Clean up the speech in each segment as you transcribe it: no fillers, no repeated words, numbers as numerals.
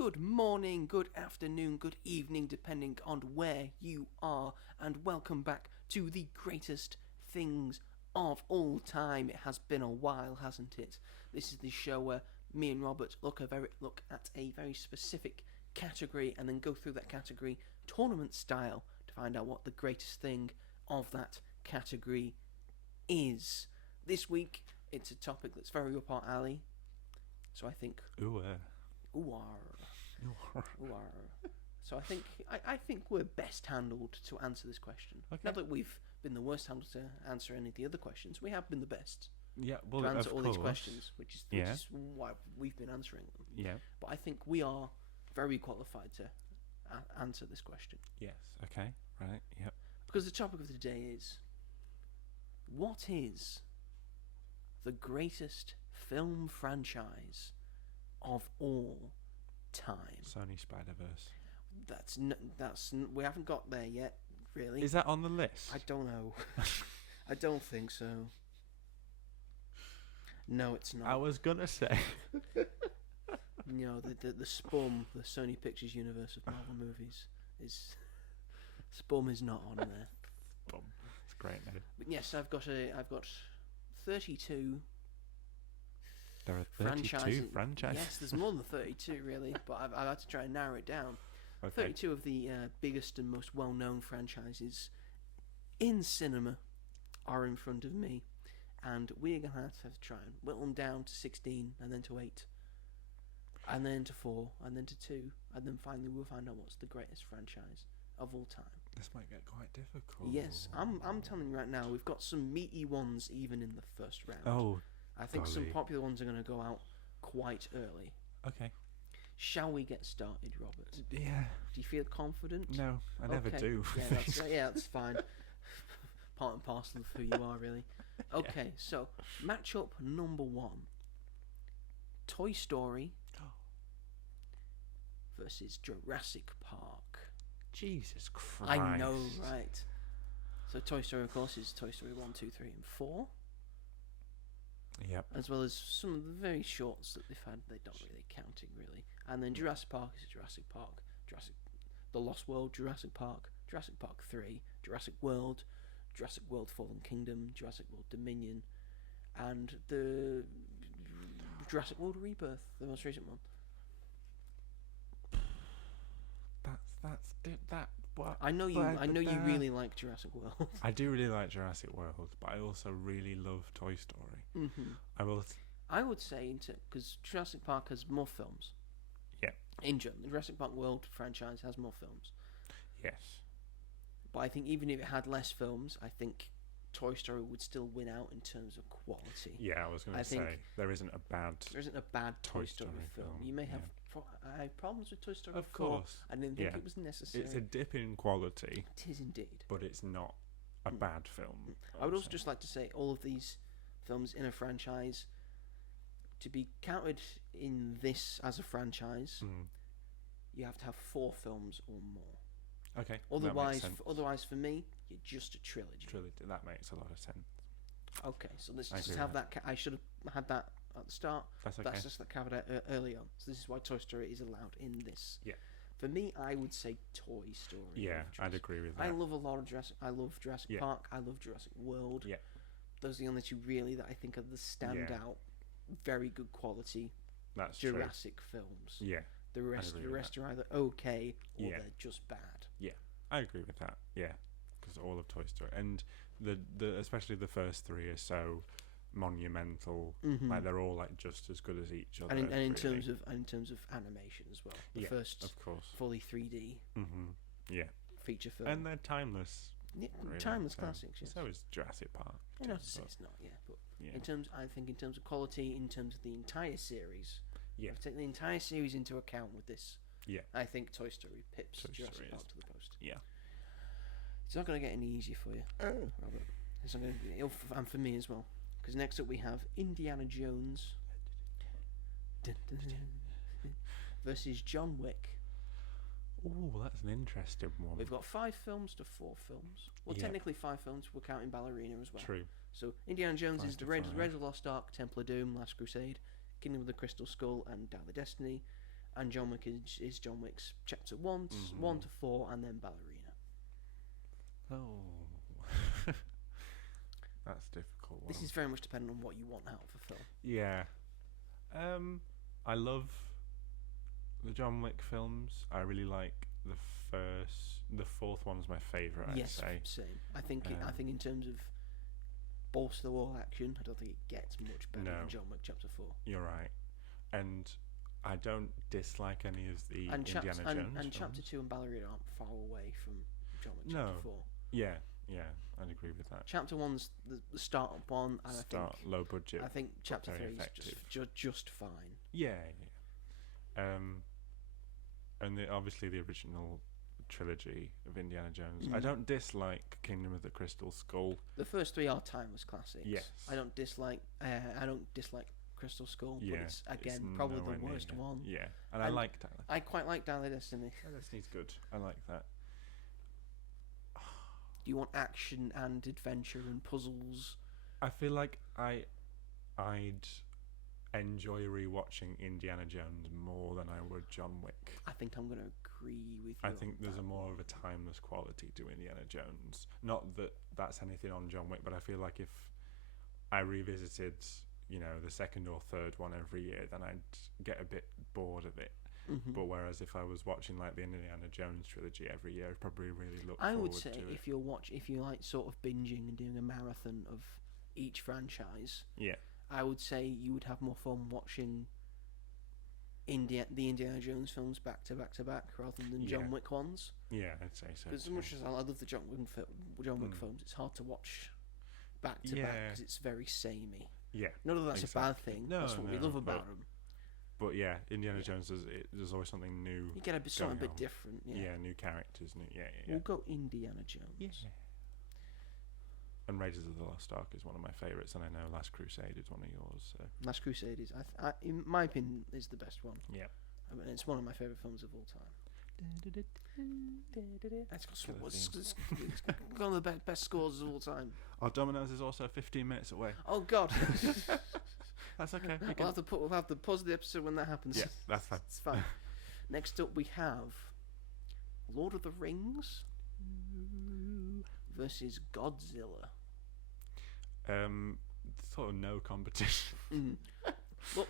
Good morning, good afternoon, good evening, depending on where you are, and welcome back to the greatest things of all time. It has been a while, hasn't it? This is the show where me and Robert look at a very specific category and then go through that category tournament style to find out what the greatest thing of that category is. This week, it's a topic that's very up our alley, so I think... Ooh, So I think we're best handled to answer this question. Okay. Not that we've been the worst handled to answer any of the other questions. We have been the best to answer all these questions, which is why we've been answering them. Yeah. But I think we are very qualified to answer this question. Yes. Okay. Right. Yep. Because the topic of the day is, what is the greatest film franchise of all time? Sony Spider-Verse. We haven't got there yet, really. Is that on the list? I don't know. I don't think so. No, it's not. I was gonna say. No, the SPUM, the Sony Pictures universe of Marvel movies, SPUM is not on there. SPUM. It's great, man. But yes, I've got 32. There are 32 franchises. Yes, there's more than 32 really, but I've had to try and narrow it down. Okay. 32 of the biggest and most well-known franchises in cinema are in front of me, and we're going to have to try and whittle them down to 16, and then to 8, and then to 4, and then to 2, and then finally we'll find out what's the greatest franchise of all time. This might get quite difficult. Yes, I'm telling you right now, we've got some meaty ones even in the first round. Oh, I think golly. some popular ones are going to go out quite early. Okay. Shall we get started, Robert? Yeah. Do you feel confident? No, I never do. That's fine. Part and parcel of who you are, really. Okay, so matchup number 1: Toy Story versus Jurassic Park. Jesus Christ! I know, right? So Toy Story, of course, is Toy Story 1, 2, 3, and 4. Yep. As well as some of the very shorts that they've had, they're not really counting, really. And then Jurassic Park is Jurassic Park, The Lost World, Jurassic Park 3, Jurassic World Fallen Kingdom, Jurassic World Dominion, and the Jurassic World Rebirth, the most recent one. I know you really like Jurassic World. I do really like Jurassic World, but I also really love Toy Story. Mm-hmm. I would say, because Jurassic Park has more films. Yeah. In general, the Jurassic Park World franchise has more films. Yes. But I think even if it had less films, I think Toy Story would still win out in terms of quality. Yeah, I was going to say there isn't a bad Toy Story film. You may have I had problems with Toy Story of 4. course. I didn't think it was necessary. It's a dip in quality. It is indeed. But it's not a bad film. I would also just like to say all of these films in a franchise, to be counted in this as a franchise, you have to have 4 films or more. Okay. Otherwise, for me, you're just a trilogy. That makes a lot of sense. Okay, so let's just have that. I should have had that at the start. That's okay. That's just the caveat early on. So this is why Toy Story is allowed in this. Yeah. For me, I would say Toy Story. Yeah, I'd agree with that. I love a lot of Jurassic. I love Jurassic Park. I love Jurassic World. Yeah. Those are the only two really that I think are the standout, very good quality Jurassic films. Yeah. The rest are either okay or they're just bad. Yeah, I agree with that. Yeah, because all of Toy Story and the especially the first 3 are so monumental. Mm-hmm. Like they're all like just as good as each other. And in terms of animation as well. The first, of course, fully 3D. Mm-hmm. Yeah. Feature film. And they're timeless. Yeah, really. Timeless classics. Yes. So is Jurassic Park. Not to say it's not. Yeah, but in terms of quality, in terms of the entire series. Yeah. Take the entire series into account with this. Yeah. I think Toy Story pips Jurassic Park to the post. Yeah. It's not going to get any easier for you, Robert. It's not going to, and for me as well. Because next up we have Indiana Jones versus John Wick. Oh, that's an interesting one. We've got 5 films to 4 films. Well, technically 5 films. We're counting Ballerina as well. True. So Indiana Jones is the Raiders of the Lost Ark, Temple of Doom, Last Crusade, Kingdom of the Crystal Skull, and Dial of Destiny. And John Wick is John Wick's chapter 1 to 4, and then Ballerina. Oh. That's a difficult one. This is very much dependent on what you want out of a film. Yeah. I love the John Wick films. I really like the fourth one's my favourite, I'd say. Same. I think in terms of balls to the wall action, I don't think it gets much better than John Wick Chapter 4. You're right. And I don't dislike any of the Indiana Jones and films. Chapter 2 and Ballerina aren't far away from John Wick Chapter 4. Yeah, I'd agree with that. Chapter 1's the start-up one, and I think low budget. I think Chapter 3 effective. is just fine. Yeah. And obviously the original trilogy of Indiana Jones. I don't dislike Kingdom of the Crystal Skull. The first 3 are timeless classics. Yes. I don't dislike Crystal Skull, but it's probably the worst one. Yeah, and I like that. I quite like Dial Destiny. Destiny's good. I like that. Do you want action and adventure and puzzles? I feel like I'd enjoy rewatching Indiana Jones more than I would John Wick. I think I'm going to agree with you. I think there's more of a timeless quality to Indiana Jones. Not that that's anything on John Wick, but I feel like if I revisited, the second or third one every year, then I'd get a bit bored of it. Mm-hmm. But whereas if I was watching like the Indiana Jones trilogy every year, I'd probably really look forward to it. I would say if you like sort of binging and doing a marathon of each franchise, I would say you would have more fun watching the Indiana Jones films back to back to back rather than John Wick ones. Yeah, I'd say so. Because as much as I love the John Wick films, it's hard to watch back to back because it's very samey. Yeah, not that that's a bad thing. That's what we love about them. But Indiana Jones there's always something new. You get something a bit different. Yeah, new characters. We'll go Indiana Jones. Yeah. And Raiders of the Lost Ark is one of my favourites, and I know Last Crusade is one of yours. So. Last Crusade is, in my opinion, is the best one. Yeah. I mean, it's one of my favourite films of all time. It's got one of the best scores of all time. Our Domino's is also 15 minutes away. Oh God. That's okay. We'll have to pause the episode when that happens. Yeah, that's fine. It's fine. Next up, we have Lord of the Rings versus Godzilla. Sort of no competition.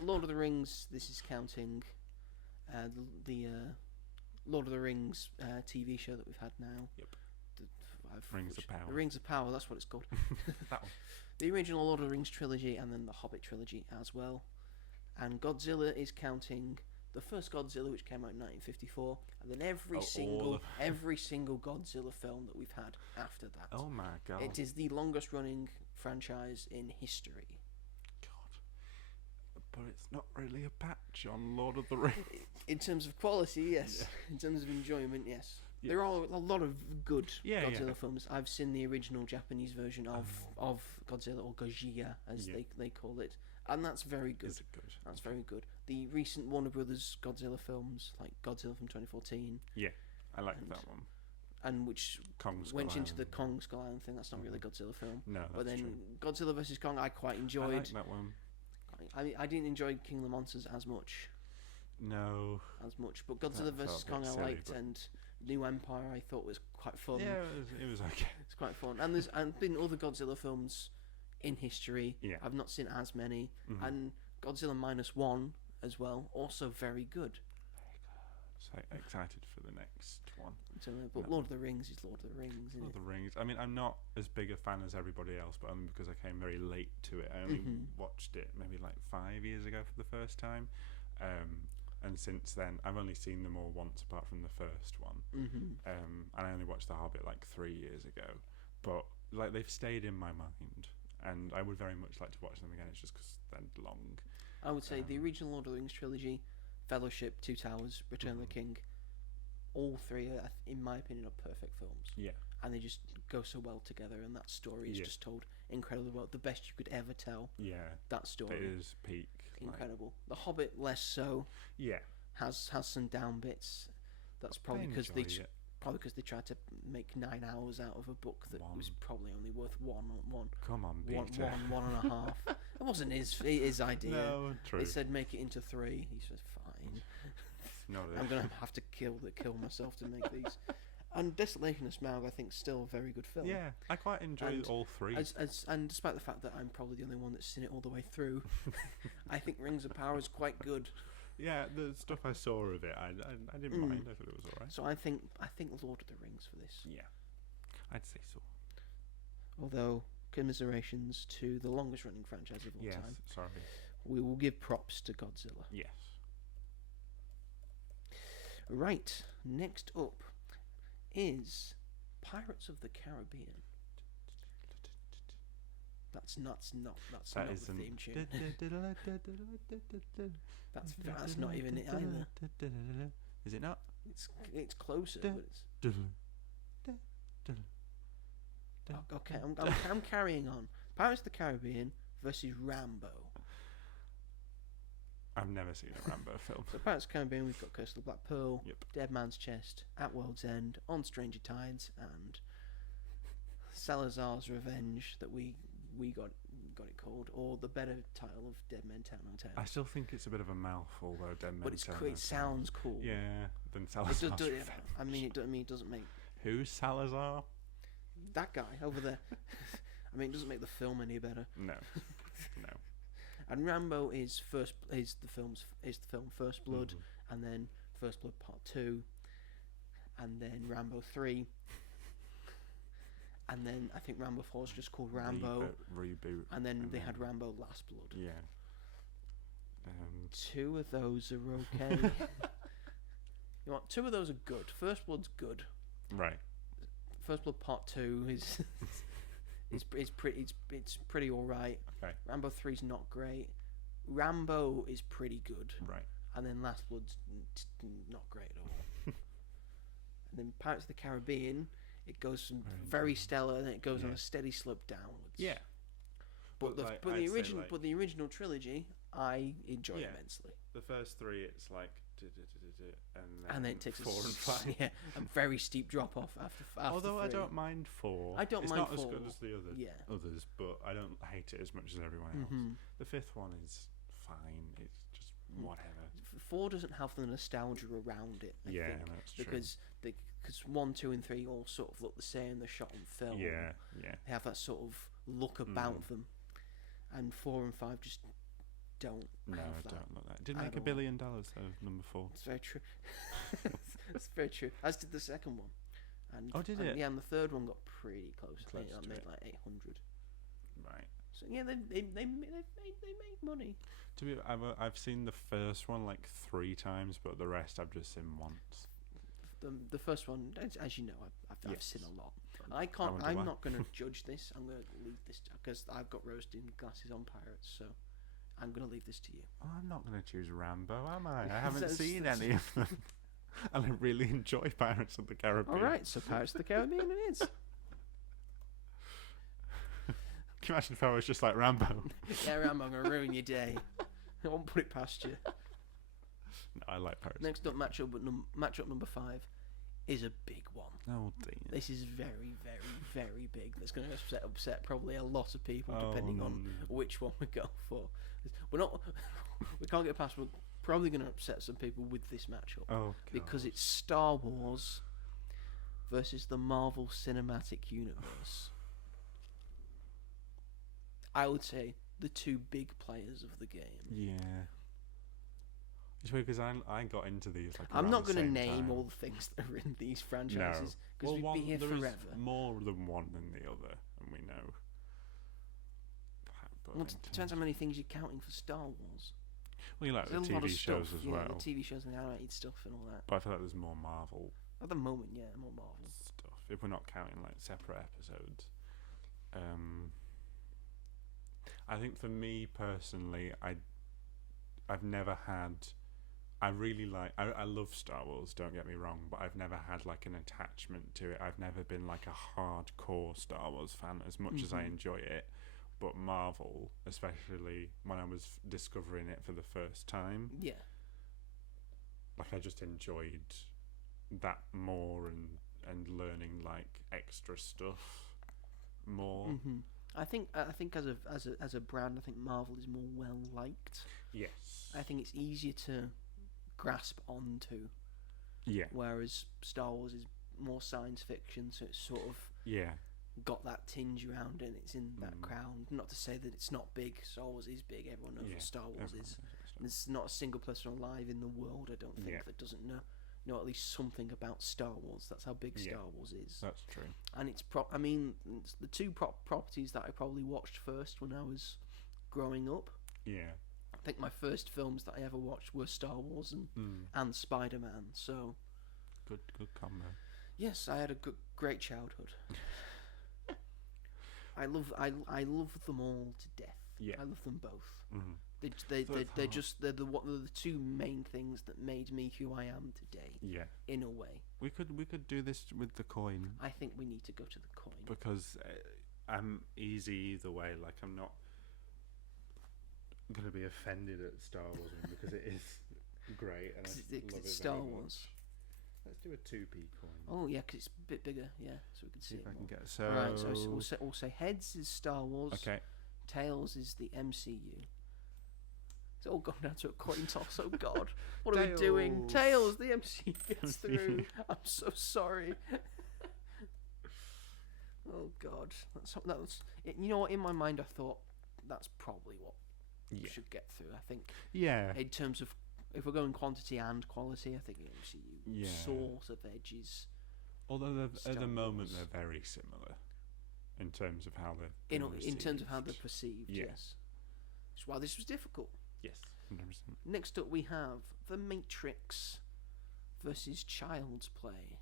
Lord of the Rings. This is counting the Lord of the Rings TV show that we've had now. Yep. Rings of Power. The Rings of Power. That's what it's called. That one. The original Lord of the Rings trilogy, and then the Hobbit trilogy as well. And Godzilla is counting the first Godzilla, which came out in 1954, and then every single Godzilla film that we've had after that. Oh my God! It is the longest running franchise in history. God, but it's not really a patch on Lord of the Rings. In terms of quality, yes. Yeah. In terms of enjoyment, yes. Yeah. There are a lot of good Godzilla films. I've seen the original Japanese version of Godzilla, or Gojira as they call it, and that's very good. Is it good? That's very good. The recent Warner Brothers Godzilla films, like Godzilla from 2014. Yeah, I like that one. And which went into the Kong Skull Island thing. That's not really a Godzilla film. No, that's But then true. Godzilla vs Kong, I quite enjoyed. I like that one. I didn't enjoy King of the Monsters as much. No. As much, but Godzilla vs Kong I liked, and New Empire I thought was quite fun. Yeah, it was okay. It's quite fun, and there's been other Godzilla films in history. Yeah. I've not seen as many, and Godzilla -1 as well, also very good. So excited for the next one. But Lord of the Rings is Lord of the Rings. Isn't Lord of the Rings. I mean, I'm not as big a fan as everybody else, but only because I came very late to it. I only watched it maybe like 5 years ago for the first time. And since then, I've only seen them all once, apart from the first one. And I only watched The Hobbit like 3 years ago. But like they've stayed in my mind, and I would very much like to watch them again. It's just because they're long. I would say the original Lord of the Rings trilogy, Fellowship, Two Towers, Return of the King, all three are, in my opinion, are perfect films. Yeah. And they just go so well together, and that story is just told incredibly well. The best you could ever tell. Yeah. That story. It is peak. Incredible. The Hobbit, less so. Yeah. Has some down bits. That's probably because they tried to make 9 hours out of a book that was probably only worth one. Come on, Peter. One and a half. It wasn't his idea. No, true. They said make it into 3. He said fine. No, I'm going to have to kill myself to make these. And Desolation of Smaug, I think, is still a very good film. Yeah, I quite enjoy And all three. And despite the fact that I'm probably the only one that's seen it all the way through, I think Rings of Power is quite good. Yeah, the stuff I saw of it, I didn't mind. I thought it was alright. So I think Lord of the Rings for this. Yeah, I'd say so. Although, commiserations to the longest running franchise of all Yes, time. sorry. We will give props to Godzilla. Yes. Right, next up is Pirates of the Caribbean. That's not the theme tune. That's not even it either. Is it not? It's closer, but it's okay. I'm carrying on. Pirates of the Caribbean versus Rambo. I've never seen a Rambo film. So Pirates of the Caribbean, we've got Curse of the Black Pearl, Yep. Dead Man's Chest, At World's End, On Stranger Tides, and Salazar's Revenge that we got it called, or the better title of Dead Men Tell No Tales. I still think it's a bit of a mouthful though, Dead Men But Tell No it sounds Tales. cool. Yeah, then It Salazar's does, Revenge. I mean, it doesn't make Who's Salazar? that guy over there. I mean, it doesn't make the film any better. No, no. And Rambo is the film First Blood, and then First Blood Part 2, and then Rambo 3, and then I think Rambo 4 is just called Rambo, Reboot. and then they had Rambo Last Blood. Yeah. Two of those are okay. You know what? Two of those are good. First Blood's good. Right. First Blood Part 2 is it's pretty all right. Okay. Rambo 3's not great. Rambo is pretty good. Right. And then Last Blood's not great at all. And then Pirates of the Caribbean, it goes from very stellar, and then it goes on a steady slope downwards. Yeah. But the original trilogy, I enjoy immensely. The first three, it's like, and then it takes 4 and 5. Yeah, a very steep drop off after Although 3. I don't mind 4. I don't it's mind not 4. as good as the others, but I don't hate it as much as everyone else. The fifth one is fine. It's just whatever. 4 doesn't have the nostalgia around it. I think, that's true. because 1, 2, and 3 all sort of look the same. They're shot on film. Yeah. They have that sort of look about them, and 4 and 5 just don't. No, have that. don't look that. It did make $1 billion though. Number 4. It's very true. It's very true. As did the second one. And, did it? Yeah, and the third one got pretty close. I think Close that to made it. like 800. Right. So yeah, they make money. To be, I've seen the first one like 3 times, but the rest I've just seen once. The first one, as you know, I've seen a lot. I'm not going to judge this. I'm going to leave this because I've got rose-tinted glasses on Pirates, so I'm going to leave this to you. Oh, I'm not going to choose Rambo, am I? I haven't seen any of them, and I really enjoy Pirates of the Caribbean. All right, so Pirates of the Caribbean it is. Can you imagine if I was just like Rambo? Yeah, Rambo, I'm going to ruin your day. I won't put it past you. No, I like Pirates. Next up, matchup number 5 is a big one. Oh dear. This is very, very, very big. That's going to upset probably a lot of people, depending on which one we go for. We can't get past. We're probably going to upset some people with this matchup. Oh, because it's Star Wars versus the Marvel Cinematic Universe. I would say the two big players of the game. Yeah. It's weird because I got into these like. I'm not going to name all the things that are in these franchises because we'd be here there forever. is more than one than the other, and we know. Well, it depends how many things you're counting for Star Wars. Well, you like the There's a lot TV of shows stuff, as well. The TV shows and the animated stuff and all that. But I feel like there's more Marvel At the moment, yeah, more Marvel stuff. If we're not counting like separate episodes. I think for me personally, I've never had. I love Star Wars, don't get me wrong, but I've never had like an attachment to it. I've never been like a hardcore Star Wars fan as much as I enjoy it. But Marvel, especially when I was discovering it for the first time, like I just enjoyed that more and learning like extra stuff more. I think as a brand, I think Marvel is more well liked. Yes. I think it's easier to grasp onto. Yeah. Whereas Star Wars is more science fiction, so it's sort of Yeah. got that tinge around it. It's in that Mm. crowd. Not to say that it's not big. Star Wars is big. Everyone knows what Star Wars everyone is. knows what Star- There's not a single person alive in the world, I don't think, Yeah. that doesn't know at least something about Star Wars. That's how big Yeah. Star Wars is. That's true. And it's it's the two properties that I probably watched first when I was growing up. Yeah. I think my first films that I ever watched were Star Wars and Spider-Man. So Good combo. yes, I had a great childhood. I love them all to death. Yeah. I love them both. Mm-hmm. They're the two main things that made me who I am today. Yeah. In a way, We could do this with the coin I think we need to go to the coin. because I'm easy either way. Like I'm not gonna be offended at Star Wars one because it is great and I 'Cause love it's it Star very Wars. much. Let's do a 2p coin. Oh yeah, because it's a bit bigger. Yeah, so we can see See it if I more. can get so. Right, so we'll say heads is Star Wars. Okay. Tails is the MCU. It's all gone down to a coin toss. Oh God, what are we doing? Tails. Tails, the MCU gets through. I'm so sorry. Oh God, that's it. You know what? In my mind, I thought that's probably what Yeah. should get through. I think Yeah. in terms of if we're going quantity and quality, I think the MCU Yeah. sort of edges. Although at Star the moment Wars. they're very similar in terms of how they're In terms of how they're perceived. Yeah. Yes. That's why this was difficult. Yes. 100%. Next up, we have The Matrix versus Child's Play.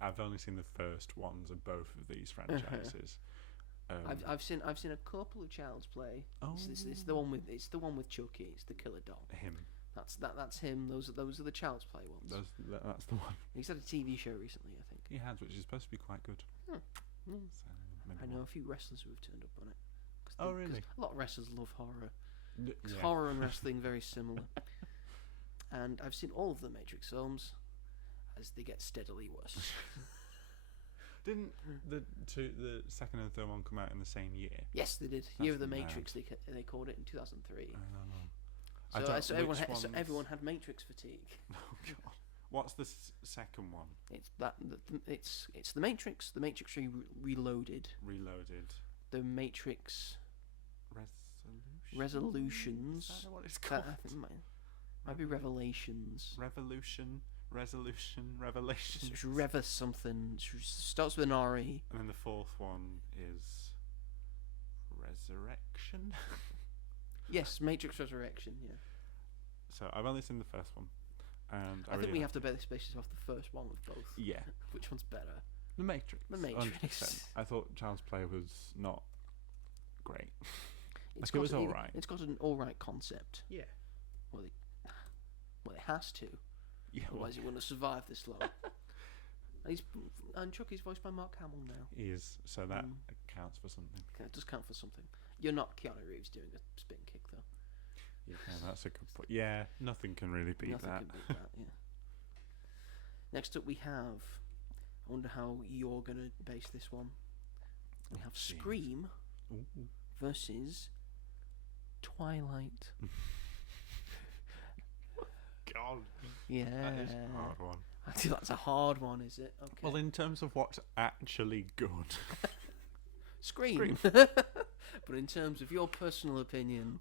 I've only seen the first ones of both of these franchises. I've seen a couple of Child's Play. Oh. It's the one with Chucky. It's the killer doll. Him. That's him. Those are the Child's Play ones. That's the one. He's had a TV show recently, I think. He has, which is supposed to be quite good. Mm. So maybe I know a not. few wrestlers who have turned up on it. Oh, really? A lot of wrestlers love horror. 'Cause Yeah. horror and wrestling very similar. And I've seen all of the Matrix films as they get steadily worse. Didn't the second and third one come out in the same year? Yes, they did. Year of the mad. Matrix, they called it in 2003. I don't know. So everyone had Matrix fatigue. Oh God. What's the second one? It's the Matrix. The Matrix Reloaded. Reloaded. The Matrix Resolutions. Resolutions. Is that what it's That, called? I think might be Revelations. Revolution. Resolution. Revelation. It's Reva something. It starts with an RE. And then the fourth one is Resurrection. Yes, Matrix Resurrection. Yeah. So I've only seen the first one, and I think we have to bet this basis off the first one with both. Yeah, Which one's better? The Matrix. The Matrix. 100%. I thought Child's Play was not great. It was all right. It's got an all right concept. Yeah. Well, it has to. Yeah. Otherwise, it wouldn't have survived this long. And Chucky's voiced by Mark Hamill now. He is, so that Mm. counts for something. Okay, it does count for something. You're not Keanu Reeves doing a spin kick, though. Yeah, that's a good point. Yeah, nothing can really beat Nothing that. can beat that, yeah. Next up, we have. I wonder how you're going to base this one. We have jeez. Scream Ooh. versus Twilight. God, Yeah. that is a hard one. Actually, that's a hard one, is it? Okay. Well, in terms of what's actually good, Scream. But in terms of your personal opinion,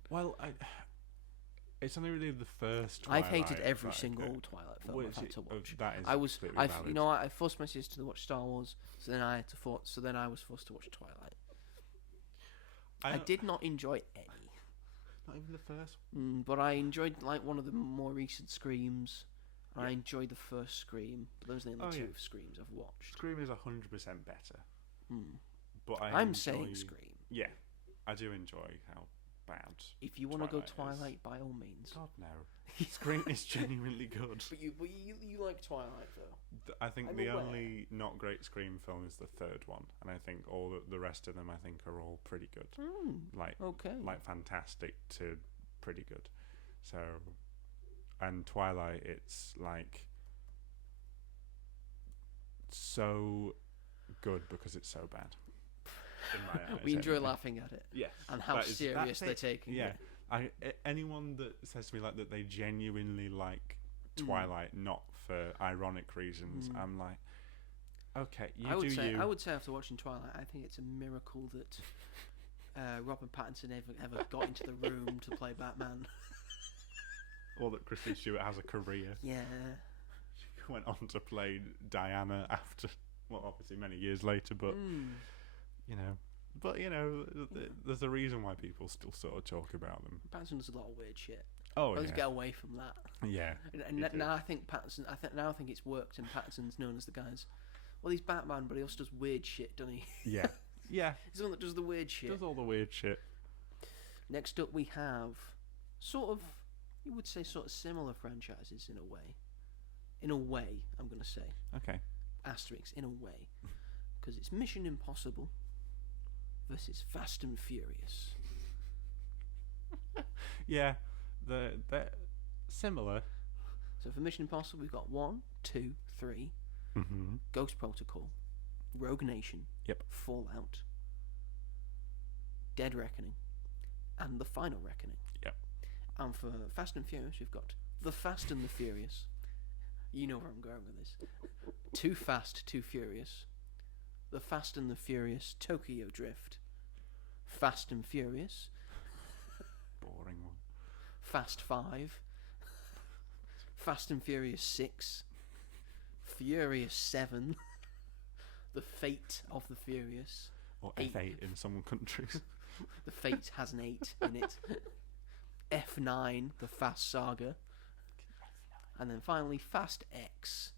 it's only really the first Twilight. I've hated every like, single Twilight film I've had to watch. That is completely I valid. I forced my sister to watch Star Wars, so then I was forced to watch Twilight. I did not enjoy any. Not even the first. But I enjoyed like one of the more recent Screams. Yeah. I enjoyed the first Scream. But those are the only two Screams I've watched. Scream is 100% better. Mm. But I'm saying Scream. Yeah, I do enjoy how bad. If you want to go Twilight is. Twilight, by all means. God no, Scream is genuinely good. But you like Twilight though. I think I'm the aware. only not great Scream film is the third one, and I think all the rest of them I think are all pretty good. Okay. Like fantastic to pretty good. So, and Twilight, it's like so good because it's so bad. In my eyes, we enjoy anyway. laughing at it. Yes, And how serious they're taking Yeah, it. Anyone that says to me like that they genuinely like Twilight, not for ironic reasons, I'm like, okay, you do you. I would say after watching Twilight, I think it's a miracle that Robert Pattinson ever got into the room to play Batman. Or that Kristen Stewart has a career. Yeah. She went on to play Diana after, well, obviously many years later, but there's a reason why people still sort of talk about them. Pattinson does a lot of weird shit. Oh, Let's get away from that. Yeah. And now I think Pattinson. I think it's worked, and Pattinson's known as the guy's. Well, he's Batman, but he also does weird shit, doesn't he? Yeah. Yeah. He's the one that does the weird shit. Does all the weird shit. Next up, we have sort of, you would say, sort of similar franchises in a way. In a way, I'm going to say. Okay. Asterix, in a way. Because it's Mission Impossible versus Fast and Furious. Yeah. They're similar. So for Mission Impossible, we've got 1, 2, 3. Mm-hmm. Ghost Protocol. Rogue Nation. Yep. Fallout. Dead Reckoning. And The Final Reckoning. Yep. And for Fast and Furious, we've got The Fast and the Furious. You know where I'm going with this. Too Fast, Too Furious. The Fast and the Furious Tokyo Drift. Fast and Furious. Boring one. Fast 5. Fast and Furious 6. Furious 7. The Fate of the Furious. Or 8. F8 in some countries. The Fate has an 8 in it. F9, the Fast Saga. And then finally, Fast X.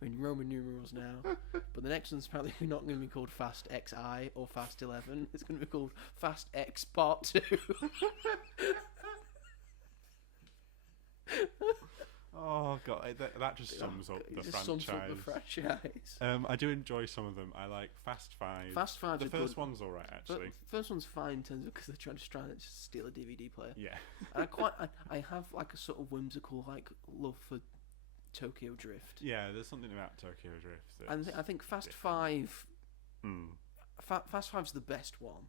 We're in Roman numerals now. But the next one's probably not going to be called Fast XI or Fast 11. It's going to be called Fast X Part 2. Oh god, that just sums up the franchise. Sums up the franchise. I do enjoy some of them. I like Fast 5. Fast 5's The a first good, one's alright, actually. First one's fine in terms of because they're trying to steal a DVD player. Yeah. And I have like a sort of whimsical like love for Tokyo Drift. Yeah, there's something about Tokyo Drift. And I think Fast 5. Fast 5's the best one,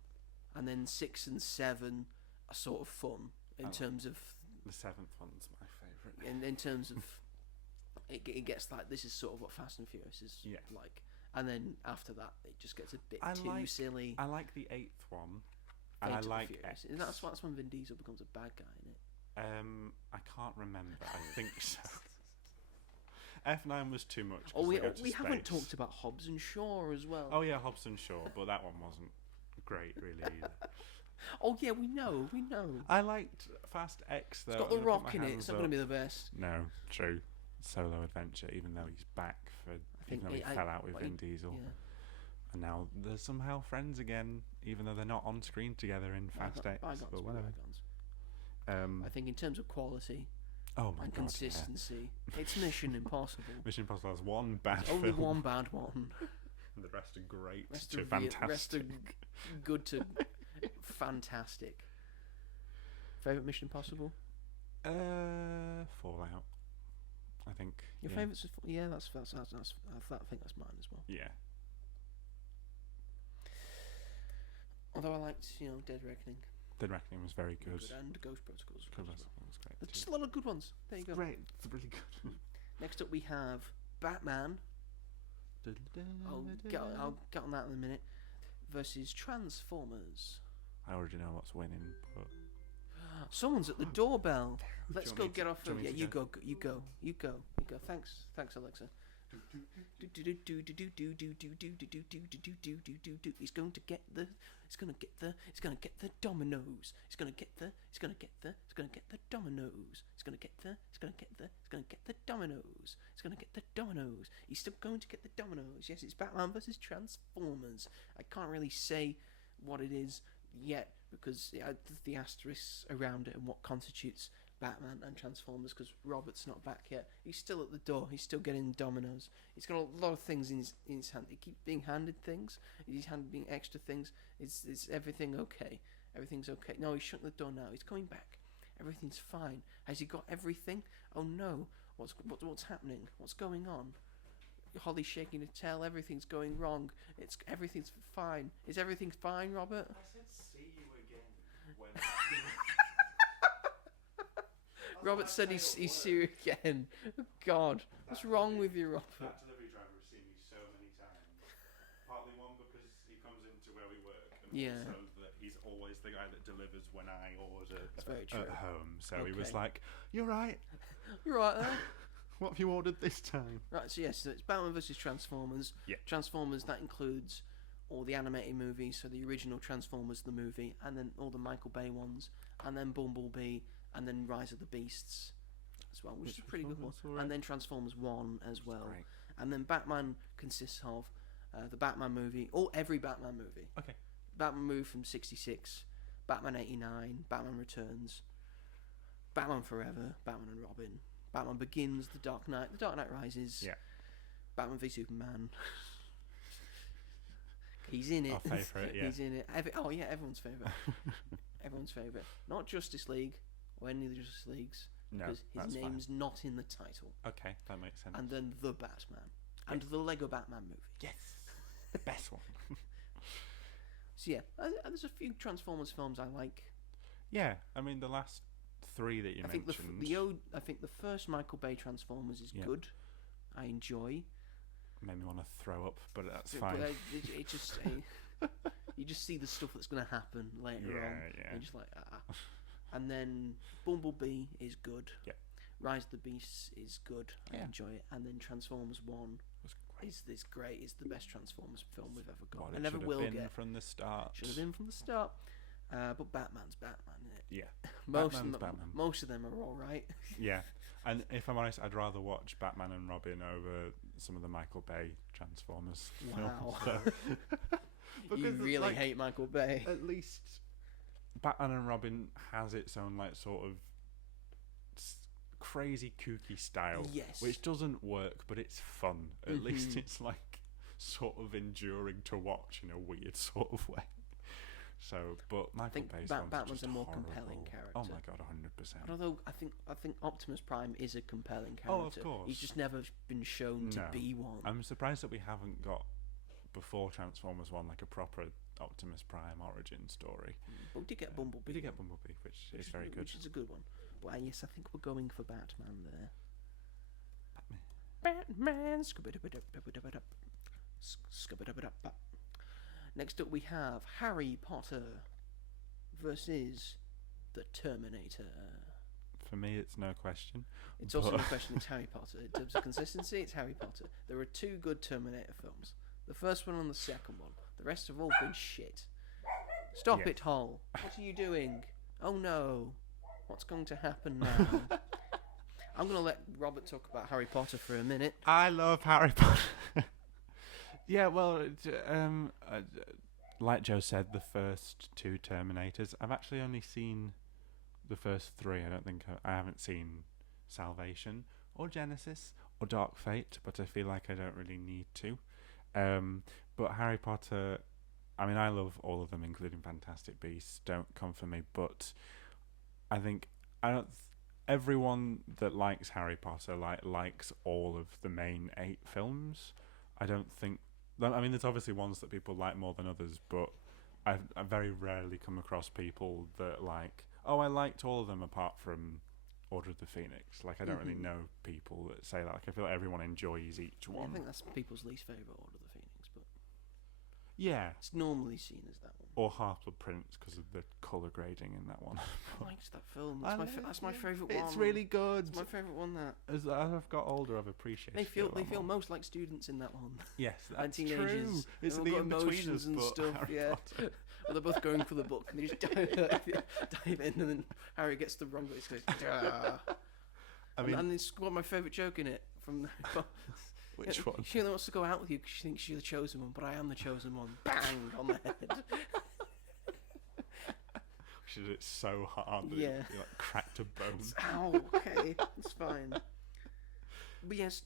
and then 6 and 7 are sort of fun in terms of. The 7th one's my favourite. In terms of, it gets like this is sort of what Fast and Furious is like, and then after that it just gets a bit too silly. I like the 8th one, and I like X. That's when Vin Diesel becomes a bad guy in it. I can't remember. I think so. F9 was too much. Oh, we haven't talked about Hobbs and Shaw as well. Oh yeah, Hobbs and Shaw, but that one wasn't great really either. Oh yeah, we know. I liked Fast X though. It's got The Rock in it. It's not going to be the best. No, true. Solo adventure, even though he's back even though he fell out with Vin Diesel. Yeah. And now they're somehow friends again, even though they're not on screen together in Fast X. But whatever. I think in terms of quality and consistency, it's Mission Impossible. Mission Impossible has one bad Only film. one bad one. And the rest are great Rest to are fantastic. Rest are good to fantastic. Favourite Mission Impossible? Fallout. I think. Your favourites? Yeah, that's. I think that's mine as well. Yeah. Although I liked, Dead Reckoning. Dead Reckoning was very good. And Ghost Protocol was good. That was great. There's just a lot of good ones. There you go. Great. It's really good. Next up we have Batman. I'll get on that in a minute. Versus Transformers. I already know what's winning, but someone's at the doorbell. Let's go get off. Yeah, you go. Thanks, Alexa. He's going to get the dominoes. He's going to get the dominoes. He's still going to get the dominoes. Yes, it's Batman versus Transformers. I can't really say what it is yet because the asterisks around it and what constitutes Batman and Transformers, because Robert's not back yet. He's still at the door. He's still getting dominoes. He's got a lot of things in his hand. He keeps being handed things. He's being extra things. Is everything okay? Everything's okay. No, he's shutting the door now. He's coming back. Everything's fine. Has he got everything? Oh no! What's happening? What's going on? Holly's shaking her tail. Everything's going wrong. Everything's fine. Is everything fine, Robert? I said see you again. Robert said he's serious again. God, what's wrong with you, Robert? That delivery driver has seen me so many times. Partly one because he comes into where we work, and Yeah. also that he's always the guy that delivers when I order That's very true. at home. So he was Okay. like, "You're right. You're right there. What have you ordered this time?" Right, so yes, so it's Batman vs Transformers. Yeah. Transformers, that includes all the animated movies, so the original Transformers, the movie, and then all the Michael Bay ones, and then Bumblebee, and then Rise of the Beasts as well, which is a pretty good one. And then Transformers 1 as well. Great. And then Batman consists of the Batman movie, or every Batman movie. Okay. Batman movie from 66, Batman 89, Batman Returns, Batman Forever, Batman and Robin, Batman Begins, The Dark Knight Rises, Yeah. Batman v Superman. He's in it. Our favourite, yeah. He's in it. Everyone's favourite. Everyone's favourite. Not Justice League or any of the Justice Leagues, No, because his that's name's not in the title. Okay, that makes sense. And then The Batman. And the Lego Batman movie. Yes, the best one. So yeah, there's a few Transformers films I like. Yeah, I mean the last three that you I think mentioned I think the first Michael Bay Transformers is Yeah. good. I enjoy. made me want to throw up, but that's But fine. it just you just see the stuff that's going to happen later Yeah, on. yeah. And you're just like And then Bumblebee is good. Yeah. Rise of the Beasts is good. I Yeah. enjoy it. And then Transformers 1 was great. is great. It's the best Transformers film we've ever got. What I it never should will have been get. from the start. Should have been from the start. But Batman's Batman, isn't it? Yeah, Most Batman. most of them are all right. yeah. And if I'm honest, I'd rather watch Batman and Robin over some of the Michael Bay Transformers Wow. films. So. You Because, really like, hate Michael Bay. At least Batman and Robin has its own like sort of crazy kooky style, Yes. which doesn't work, but it's fun. At least Mhm. it's like sort of enduring to watch in a weird sort of way. So, but Michael think Bay's ones are Batman's just a more horrible. compelling character. Oh my god, 100%. Although I think Optimus Prime is a compelling character. Oh, of course. He's just never been shown to No. be one. I'm surprised that we haven't got before Transformers 1 like a proper Optimus Prime origin story. But we did get Bumblebee. We did get Bumblebee, which is very good. Which is a good one. But yes, I think we're going for Batman there. Batman. Scubba-dubba-dub-ba. Next up we have Harry Potter versus the Terminator. For me, it's no question. It's also But- a question. It's Harry Potter. In terms of consistency, it's Harry Potter. There are two good Terminator films. The first one and the second one. The rest have all been shit. Stop Yeah. it, Hall. What are you doing? Oh no. What's going to happen now? I'm going to let Robert talk about Harry Potter for a minute. I love Harry Potter. Yeah, well, like Joe said, the first two Terminators. I've actually only seen the first three. I don't think I haven't seen Salvation or Genesis or Dark Fate, but I feel like I don't really need to. But Harry Potter, I mean, I love all of them, including Fantastic Beasts. Don't come for me, but I think everyone that likes Harry Potter likes all of the main 8 films. I don't think. I mean, there's obviously ones that people like more than others, but I very rarely come across people that like, oh, I liked all of them apart from Order of the Phoenix. Like, I don't really know people that say that. Like, I feel like everyone enjoys each Yeah, one. I think that's people's least favourite Order of the Phoenix, but Yeah. it's normally seen as that one. Or Half-Blood Prince because of the colour grading in that one. I liked that film. I That's my like it. favourite one. It's really good. It's my favourite one. That As I've got older, I've appreciated they feel it a lot more. most like students in that one. Yes, And that's teenagers. true. It's They've the all got in-betweeners, emotions and but stuff. Harry Yeah. Potter. Well, they're both going for the book, and they just dive in, and then Harry gets the wrong bit. He goes, "Duh." I mean, and it's got my favourite joke in it from. which one? She only wants to go out with you because she thinks you're the chosen one, but I am the chosen one. Bang on the head. She did it so hard that Yeah. it like cracked a bone. Ow. Okay, it's fine. But yes,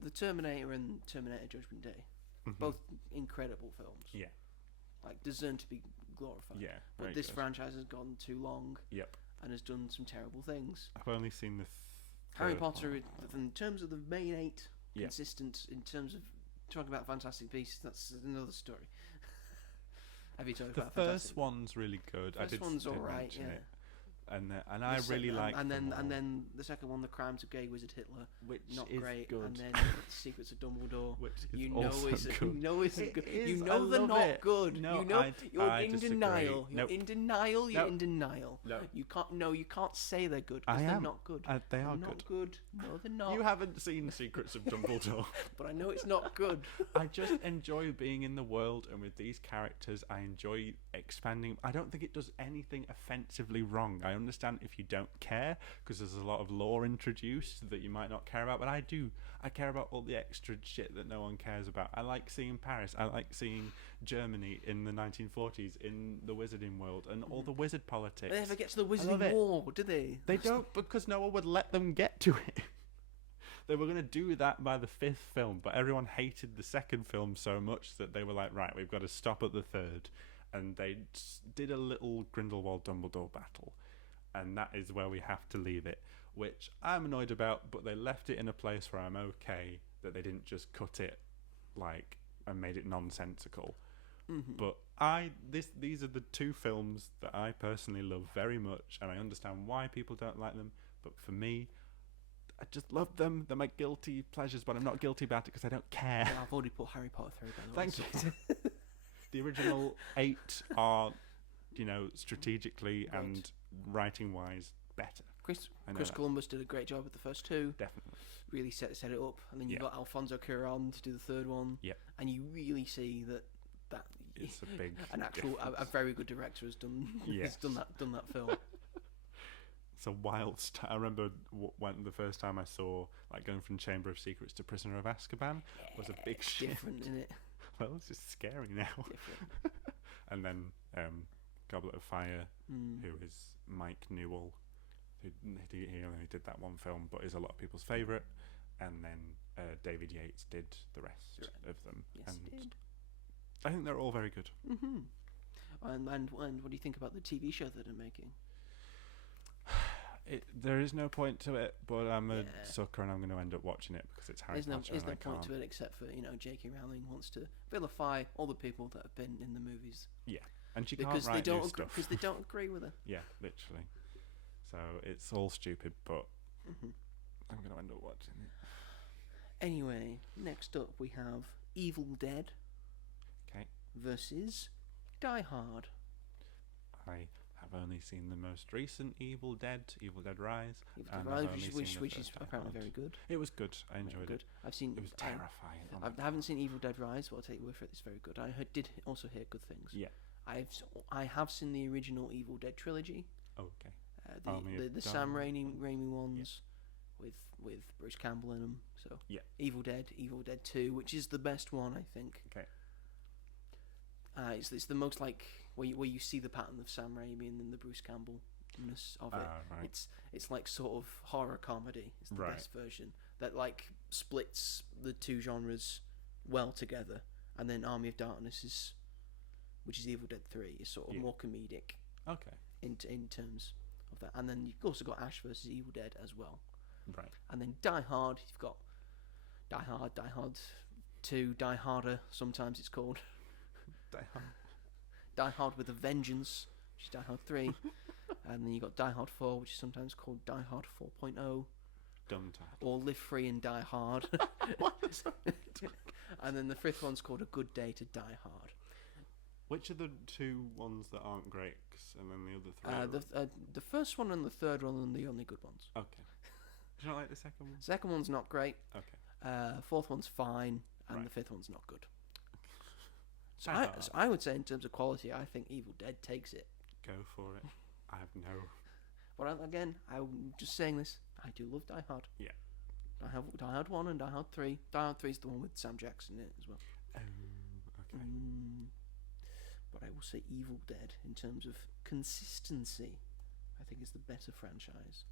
the Terminator and Terminator Judgment Day, both incredible films. Yeah, Like deserve to be glorified. yeah. But very this good. franchise has gone too long Yep. and has done some terrible things. I've only seen the Harry third Potter, one. in terms of the main 8, Yeah. consistent. In terms of talking about Fantastic Beasts, that's another story. Have you talked The about first Fantastic? one's really good. I First did one's did alright, mention yeah. it. and I really like and them all, then the second one, The Crimes of Gay Wizard Hitler, which not is great, good. and then Secrets of Dumbledore, Which is you know also it's good. you know it's It good. is, You I know they're love not it. good. No, you know you're I in disagree. denial. You're Nope. in denial. You're Nope. in denial. No. You can't. No, you can't say they're good I because they're am. not good. They They're are not good. good. No, they're not. You haven't seen Secrets of Dumbledore. But I know it's not good. I just enjoy being in the world, and with these characters, I enjoy expanding. I don't think it does anything offensively wrong. I understand if you don't care, because there's a lot of lore introduced that you might not care about, but I do. I care about all the extra shit that no one cares about. I like seeing Paris. I like seeing Germany in the 1940s in the wizarding world and all the wizard politics. They never get to the love Wizarding it. War, do they? They don't, because no one would let them get to it. They were going to do that by the 5th film, but everyone hated the 2nd film so much that they were like, right, we've got to stop at the 3rd. And they did a little Grindelwald Dumbledore battle. And that is where we have to leave it, which I'm annoyed about, but they left it in a place where I'm okay that they didn't just cut it like and made it nonsensical. Mm-hmm. But these are the 2 films that I personally love very much, and I understand why people don't like them, but for me, I just love them. They're my guilty pleasures, but I'm not guilty about it because I don't care. Well, I've already put Harry Potter through. By the way, Thank you. The original 8 are, strategically Right. and writing-wise better. Chris I know Chris that. Columbus did a great job with the first 2. Definitely. Really set it up, and then you Yeah. got Alfonso Cuarón to do the 3rd one. Yep. And you really see that It's a big an actual a very good director has done Yes. has done that film. It's a wild I remember when the first time I saw going from Chamber of Secrets to Prisoner of Azkaban was a big shift. Different, isn't it? Well, it's just scary now. Different. And then Goblet of Fire, Mm. who is Mike Newell, who he only did that one film, but is a lot of people's favourite. And then David Yates did the rest of them. Yes, and he did. I think they're all very good. Mm-hmm. And what do you think about the TV show that they're making? There is no point to it, but I'm a Yeah. sucker and I'm going to end up watching it because it's Harry There's Potter no and I point can't. to it except for J.K. Rowling wants to vilify all the people that have been in the movies Yeah, and she because can't write they don't new agree, stuff. because they don't agree with her. Yeah, literally. So it's all stupid, but Mm-hmm. I'm going to end up watching it. Anyway, next up we have Evil Dead. 'Kay. Versus Die Hard. I have only seen the most recent Evil Dead Rise. Evil and Dead I've Rise, only which seen the is first Die apparently Hard. very good. It was good. I Very enjoyed good. it. I've seen. It was terrifying. Oh my I God. haven't seen Evil Dead Rise, but I'll take your word for it. It's very good. Did also hear good things. Yeah. I have seen the original Evil Dead trilogy. Okay. The Army of Sam Darkness. Raimi ones with Bruce Campbell in them. So Yeah. Evil Dead 2, which is the best one, I think. Okay. It's the most where you see the pattern of Sam Raimi and then the Bruce Campbell-ness of it. Right. It's like sort of horror comedy. It's the Right. best version that splits the 2 genres well together. And then Army of Darkness which is Evil Dead 3, is sort of more comedic Okay. in terms of that. And then you've also got Ash versus Evil Dead as well. Right. And then Die Hard, you've got Die Hard 2, Die Harder, sometimes it's called. Die Hard. Die Hard with a Vengeance, which is Die Hard 3. And then you got Die Hard 4, which is sometimes called Die Hard 4.0. Dumb title. Or Live Free and Die Hard. And then the 5th one's called A Good Day to Die Hard. Which are the 2 ones that aren't great, and then the other 3? The first one and the 3rd one are the only good ones. Okay. Do you not like the second one? Second one's not great. Okay. 4th one's fine, and Right. the 5th one's not good. So Die Hard. so I would say in terms of quality, I think Evil Dead takes it. Go for it. I have no. But I'm just saying this. I do love Die Hard. Yeah. Die Hard 1 and Die Hard 3. Die Hard 3 is the one with Sam Jackson in it as well. Okay. But I will say Evil Dead in terms of consistency. I think is the better franchise.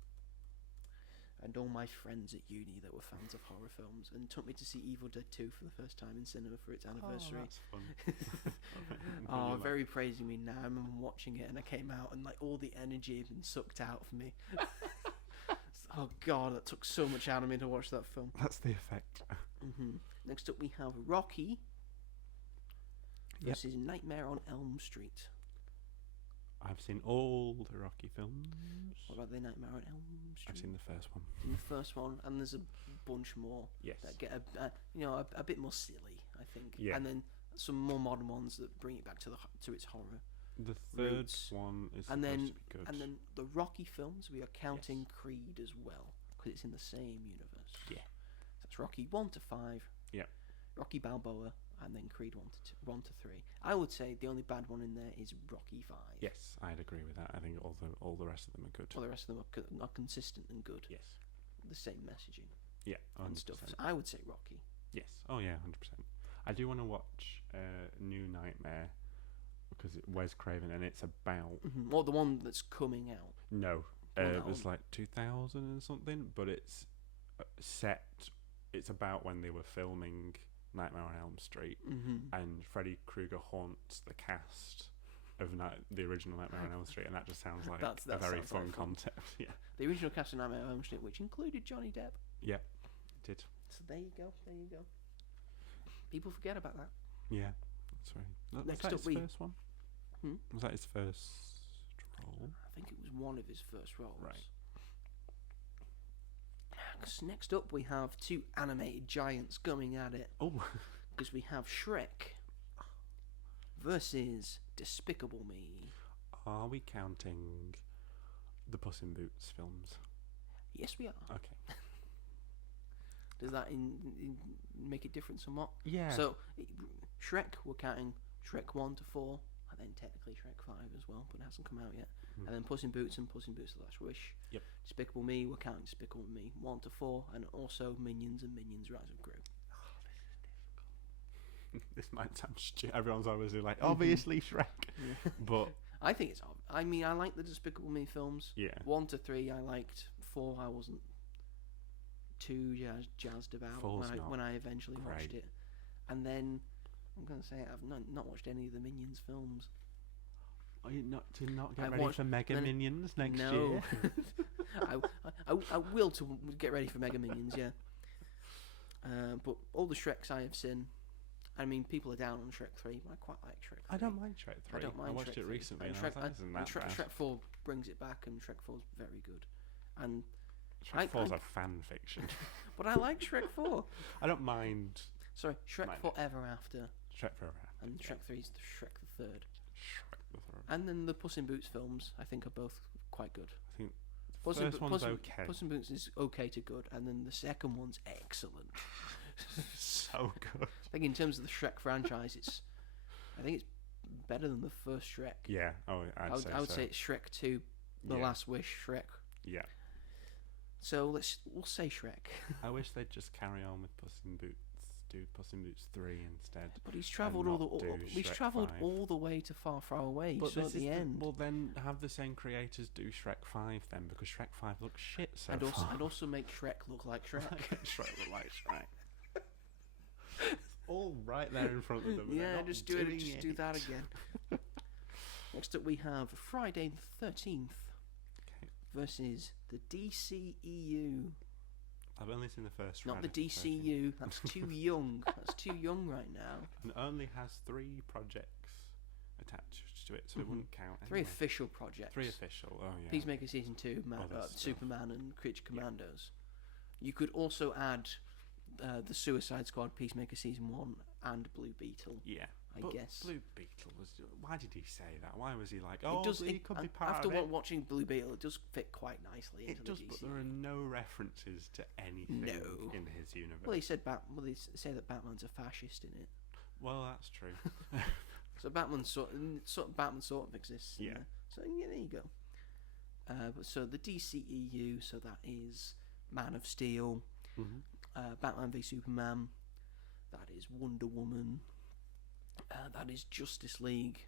And all my friends at uni that were fans of horror films and took me to see Evil Dead 2 for the first time in cinema for its anniversary. Oh, that's fun. Oh, very praising me now. I remember watching it and I came out and all the energy had been sucked out of me. Oh God, that took so much out of me to watch that film. That's the effect. Next up we have Rocky versus Nightmare on Elm Street. I've seen all the Rocky films. What about The Nightmare on Elm Street? I've seen the first one. In the first one, and there's a bunch more Yes. that get a bit more silly, I think. Yeah. And then some more modern ones that bring it back to its horror. The third Roots. one is And supposed then to be good. and then the Rocky films, we are counting Yes. Creed as well because it's in the same universe. Yeah. So that's Rocky 1 to 5. Yeah. Rocky Balboa, and then Creed 1 to 3. I would say the only bad one in there is Rocky 5. Yes, I'd agree with that. I think all the rest of them are good. All the rest of them are consistent and good. Yes. The same messaging Yeah. 100%. and stuff. So I would say Rocky. Yes. Oh yeah, 100%. I do want to watch New Nightmare because it Wes Craven and it's about Or the one that's coming out. no, Well, it was like 2000 and something, but it's set. It's about when they were filming Nightmare on Elm Street, and Freddy Krueger haunts the cast of the original Nightmare on Elm Street, and that just sounds like That a very sounds like fun fun. concept. Yeah, The original cast of Nightmare on Elm Street, which included Johnny Depp. yeah, it did. So there you go. There you go. People forget about that. Yeah, that's right. Was Next that up his we- first one? Was that his first role? I think it was one of his first roles. Right. 'Cause next up we have two animated giants coming at it. Oh, Because we have Shrek versus Despicable Me. are we counting the Puss in Boots films? Yes, we are. Okay. Does that make it different somewhat? Yeah. So, Shrek, we're counting Shrek 1 to 4, and then technically Shrek 5 as well, but it hasn't come out yet. And then Puss in Boots and Puss in Boots The Last Wish. Yep. Despicable Me, we're counting Despicable Me 1 to 4, and also Minions and Minions Rise of Gru. This might sound stupid. Everyone's always like, obviously Shrek. But I think it's. I mean, I like the Despicable Me films. yeah. 1 to 3, I liked. 4, I wasn't too jazzed about Four's not when I eventually watched great. it. And then I'm gonna say I've not watched any of the Minions films. Are you not to not get I've ready watched for Mega many- Minions next No. year? I will to get ready for Mega Minions, yeah. But all the Shreks I have seen. I mean, people are down on Shrek 3, but I quite like Shrek 3. I don't mind Shrek 3. I don't mind watched Shrek it 3. recently And and I was Shrek, like, isn't that and bad? Shrek 4 brings it back, and Shrek 4 is very good. And Shrek 4's a fan fiction. but I like Shrek 4. I don't mind Sorry, Shrek Mine. Forever After, Shrek Forever. and Shrek 3 is the Shrek the Third. Shrek the Third. And then the Puss in Boots films, I think, are both quite good. I think Puss the in, first Bo- one's Puss in- okay. Puss in Boots is okay to good, and then the second one's excellent. So good. I think in terms of the Shrek franchise, I think it's better than the first Shrek. Yeah. Oh, I would so. say it's Shrek 2, The Yeah. Last Wish, Shrek. Yeah. So we'll say Shrek. I wish they'd just carry on with Puss in Boots. Do Puss in Boots 3 instead. But he's travelled not all the do he's Shrek travelled 5. all the way to Far, Far Away. But So this at the is end, well, then have the same creators do Shrek 5 then, because Shrek 5 looks shit so far. I'd also make Shrek look like Shrek. Shrek look like Shrek. All right there in front of them. and they're Yeah, not just do it. doing Just do that again. Next up, we have Friday the 13th Okay. versus the DCEU. I've only seen the first. Not the Friday the 13th. DCU. That's too young. That's too young right now. And only has 3 projects attached to it, so it wouldn't count. 3 anyway. official projects. 3 official. Oh yeah. Peacemaker Season 2, Other stuff. Superman and Creature Commandos. You could also add the Suicide Squad, Peacemaker Season 1, and Blue Beetle. Yeah. I But guess. Blue Beetle was. Why did he say that? Why was he like? Oh, It does. he could be part after of it. watching Blue Beetle, it does fit quite nicely into It does, the but DCU. there are no references to anything No. in his universe. Well, they say that Batman's a fascist in it. Well, that's true. So Batman sort of exists. in Yeah. there. So yeah, there you go. But so the DCEU, so that is Man of Steel, Mhm. Batman v Superman, that is Wonder Woman, that is Justice League,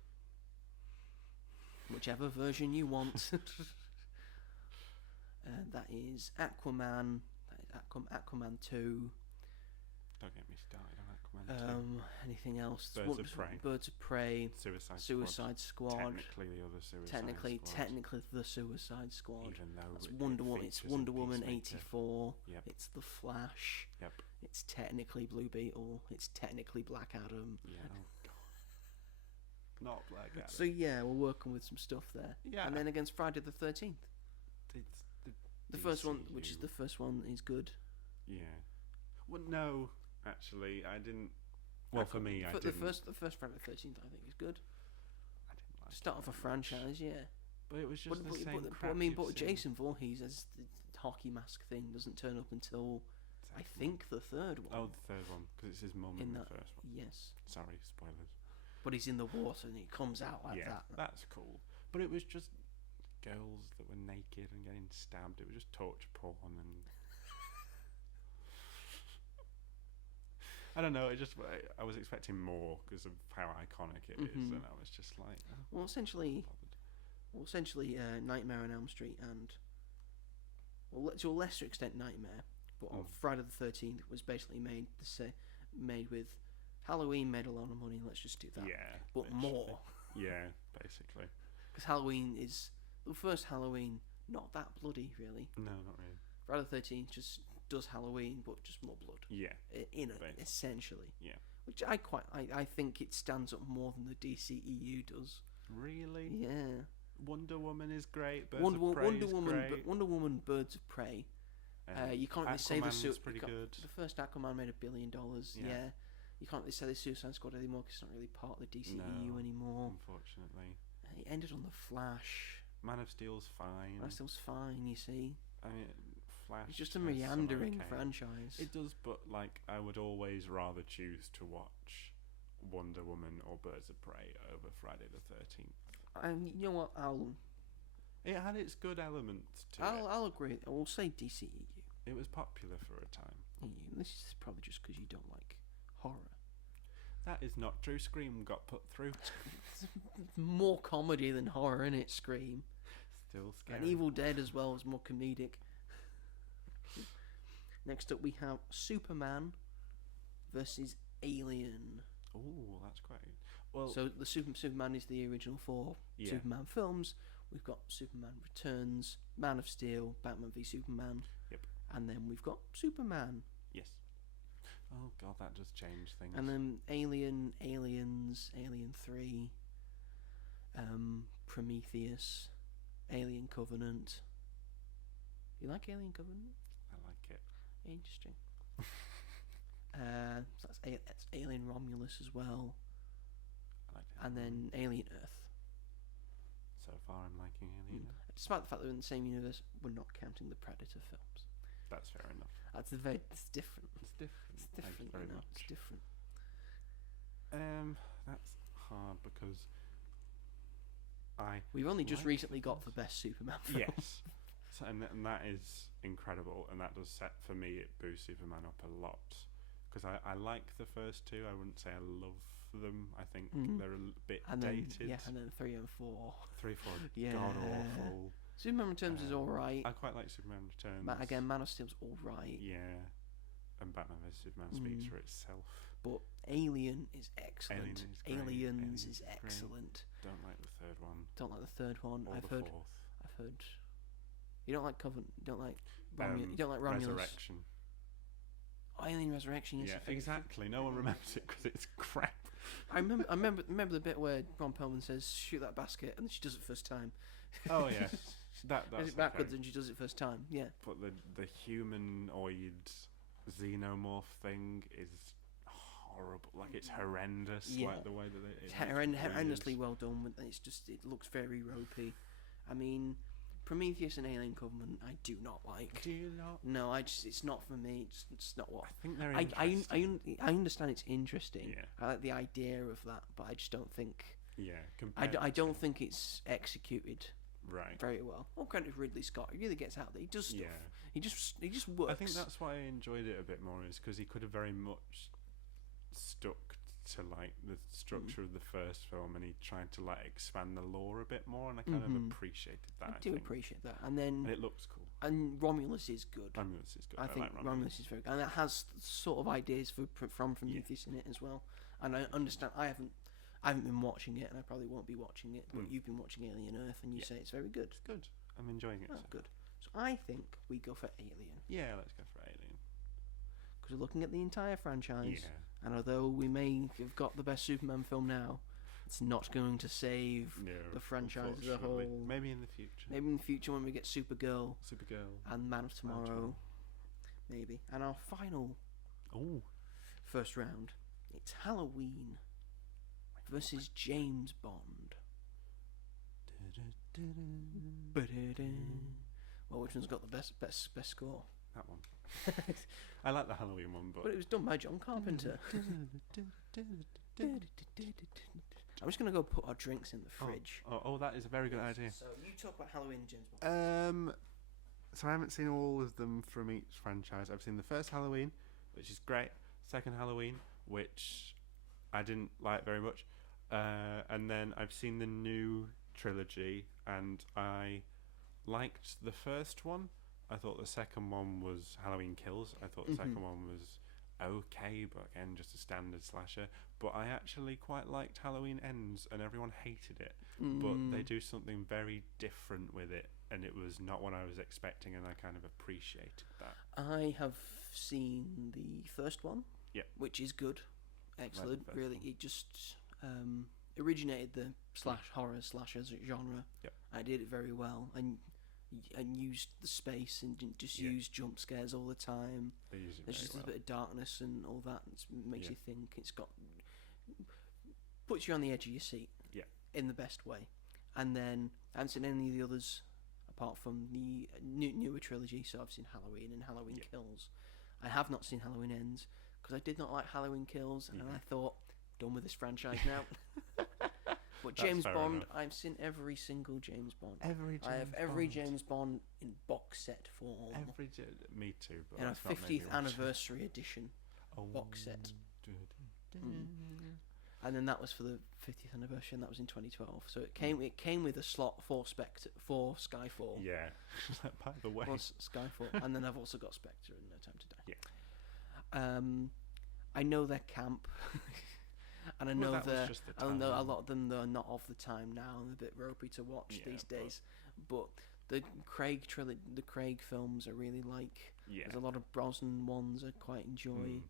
whichever version you want. That is Aquaman. That is Aquaman 2. Don't get me started on Aquaman 2. Anything else? Birds of Prey. Birds of Prey. Suicide Squad. Technically, the other Suicide Squad. Technically, the Suicide Squad. Even though It's it Wonder Woman. It's features in Wonder Woman Peacemaker. 84. Yep. It's The Flash. Yep. It's technically Blue Beetle. It's technically Black Adam. Yeah. Oh, not Black Adam. So yeah, we're working with some stuff there. Yeah. And then against Friday the 13th. It's The first one, DCU. which is the first one, is good. Yeah. Well, no, actually, I didn't. Well, for me, I the didn't. the first Friday the 13th, I think, is good. I didn't like Start it off a very franchise, yeah. But it was just the same but crap. I mean, you've but seen. Jason Voorhees as the hockey mask thing doesn't turn up until I think the third one. Oh, the third one, because it's his mum in the first one. Yes. Sorry, spoilers. But he's in the water and he comes out like Yeah, that. that's cool. But it was just girls that were naked and getting stabbed. It was just torture porn and I don't know. It just I was expecting more because of how iconic it is, and I was just like, oh, Well, essentially, Nightmare on Elm Street and, well, to a lesser extent, Nightmare, but on Friday the 13th was basically made with Halloween made a lot of money. Let's just do that. yeah, But literally. more, Yeah, basically. because Halloween is the first Halloween, not that bloody really. No, not really. Friday the 13th just does Halloween, but just more blood. Yeah, Essentially. yeah. Which I think it stands up more than the DCEU does. Really? Yeah. Wonder Woman is great. Birds Wonder of Prey is Woman, great. Wonder Woman, Birds of Prey. You can't really say the Aquaman's pretty good. The first Aquaman made $1 billion. Yeah. Yeah. You can't really say the Suicide Squad anymore because it's not really part of the DCEU No, anymore. Unfortunately, It ended on the Flash. Man of Steel's fine. That still's fine, you see. I mean, Flash. It's just a has some meandering okay. franchise. It does, but like I would always rather choose to watch Wonder Woman or Birds of Prey over Friday the 13th. And you know what? It had its good elements to it. I'll agree. I will say DCEU. It was popular for a time. This is probably just because you don't like horror. That is not true. Scream got put through. More comedy than horror in it, Scream. Still scary. And Evil Dead as well was more comedic. Next up we have Superman versus Alien. Oh, that's quite. Well, So the Superman is the original 4 Yeah. Superman films. We've got Superman Returns, Man of Steel, Batman v Superman. Yep. And then we've got Superman. yes. Oh god, that does change things. And then Alien, Aliens, Alien 3, Prometheus, Alien Covenant. You like Alien Covenant? I like it. Interesting. So that's Alien Romulus as well. I like it. And then Alien Earth. So far, I'm liking Alien. Despite the fact that we're in the same universe, we're not counting the Predator films. That's fair enough. It's different. It's different. It's Thank you different, very you know. much. It's different. That's hard because We've only just like recently the got films. the best Superman film. yes, so, and that is incredible, and that does set for me. It boosts Superman up a lot because I like the first two. I wouldn't say I love them. I think they're a bit And then, dated. and then 3 and 4. 3, 4, Yeah. god awful. Superman Returns is alright. I quite like Superman Returns. Again, Man of Steel's alright. Yeah, and Batman vs Superman speaks for itself. But Alien is excellent. Alien is great. Aliens Alien is is great. excellent. Don't like the third one Don't like the third one. or I've the heard. fourth. You don't like Covenant. You don't like Romulus. You don't like Romulus. Resurrection. Oh, Alien Resurrection. Yes, Yeah, I think- exactly. No one remembers it because it's crap. I remember the bit where Ron Perlman says, "Shoot that basket," and then she does it first time. Oh yeah, that's Does it backwards and she does it first time. Yeah. But the humanoid xenomorph thing is horrible. Like it's horrendous. Yeah. Like the way that it It's looks horrendously weird. well done. It looks very ropey. I mean, Prometheus and Alien Covenant, I do not like. Do you not? No, it's not for me. It's not what. I think they're I interesting. I understand it's interesting. Yeah. I like the idea of that, but I just don't think. Yeah. I don't think it's executed Right. very well. All credit for Ridley Scott. He really gets out there. He does stuff. Yeah. He just works. I think that's why I enjoyed it a bit more, is because he could have very much stuck to like the structure of the first film, and he tried to like expand the lore a bit more, and I kind of appreciated that. I do think. appreciate that. And then And it looks cool. and Romulus is good. Romulus is good. I think like Romulus is very good, and it has sort of ideas from Prometheus in it as well. And I understand. I haven't been watching it, and I probably won't be watching it. But you've been watching Alien Earth, and you say it's very good. It's good. I'm enjoying it. Oh, so good. So I think we go for Alien Yeah, let's go for Alien. because we're looking at the entire franchise. Yeah. And although we may have got the best Superman film now, It's not going to save No, the franchise as a unfortunately. whole. Maybe in the future. Maybe in the future when we get Supergirl Supergirl. and Man of Tomorrow. Maybe. And our final Oh. first round, it's Halloween versus James Bond. Ba-da-da. Well, which one's got the best score? That one. I like the Halloween one, But it was done by John Carpenter. I'm just gonna go put our drinks in the fridge. Oh, that is a very good idea. So you talk about Halloween, James Bond. So I haven't seen all of them from each franchise. I've seen the first Halloween, which is great. Second Halloween, which I didn't like very much. And then I've seen the new trilogy, and I liked the first one. I thought the second one was Halloween Kills. I thought the second one was okay, but again, just a standard slasher. But I actually quite liked Halloween Ends, and everyone hated it. But they do something very different with it, and it was not what I was expecting, and I kind of appreciated that. I have seen the first one, which is good, excellent. Like really, one. it just originated the horror slasher genre. Yep. I did it very well, and used the space and didn't just use jump scares all the time. They use it There's very just well. a bit of darkness and all that. It makes you think. It's got puts you on the edge of your seat. Yeah. In the best way. And then I haven't seen any of the others apart from the newer trilogy. So I've seen Halloween and Halloween Kills. I have not seen Halloween Ends because I did not like Halloween Kills, and I thought, done with this franchise now. But James Bond, enough. I've seen every single James Bond. I have James every Bond. James Bond in box set form. Me too. But In a that's not made me 50th watch it. anniversary edition box set. Mm. And then that was for the 50th anniversary, and that was in 2012. So it came with a slot for Skyfall. Yeah. By the way. Was Skyfall, and then I've also got Spectre and No Time to Die. Yeah. I know they're camp, and I know that was they're. just the I know a time. lot of them they're not of the time now, and a bit ropey to watch these days. But the Craig films I really like. Yeah. There's a lot of Brosnan ones I quite enjoy.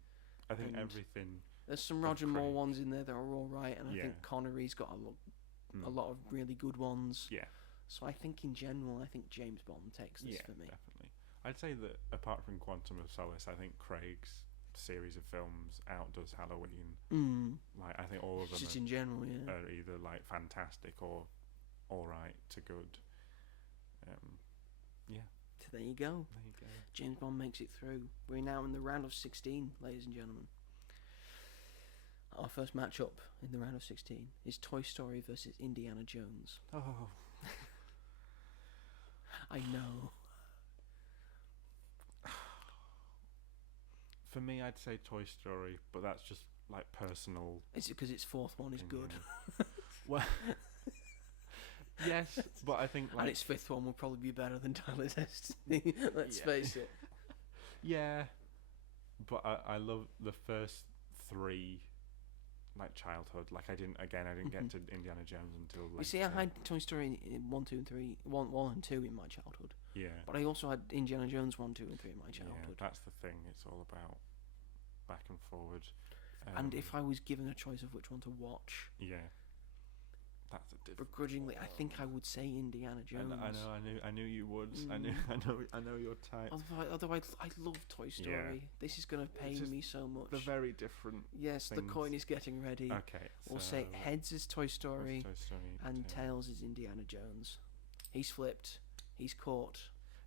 I think and everything. There's some Roger Moore Craig. ones in there that are all right, and I Yeah. think Connery's got a lot of really good ones. Yeah. So I think in general, I think James Bond takes this for me. Definitely. I'd say that apart from Quantum of Solace, I think Craig's series of films outdoes Halloween. Like I think all of them Just in general, are either like fantastic or all right to good. So there you go. There you go. James Bond makes it through. We're now in the round of 16, ladies and gentlemen. Our first matchup in the round of 16 is Toy Story versus Indiana Jones. Oh. I know. For me, I'd say Toy Story, but that's just like personal. Is it because its fourth one is good? Well, yes, but I think like And its fifth one will probably be better than Tyler's Destiny. Let's face it. yeah, but I love the first three, like childhood. Like I didn't get to Indiana Jones until. You see, I had Toy Story 1, 2, and 3, 1 and 2 in my childhood. Yeah. But I also had Indiana Jones 1, 2, and 3 in my childhood. Yeah, that's the thing. It's all about back and forward. And if I was given a choice of which one to watch, that's a different. begrudgingly, I think I would say Indiana Jones. I knew you would. I know your type. Otherwise, I love Toy Story. Yeah. This is going to pain just me so much. They're very different. Yes, the things. coin is getting ready. Okay. We'll say heads is Toy Story, Toy Story and tails is Indiana Jones. He's flipped. He's caught.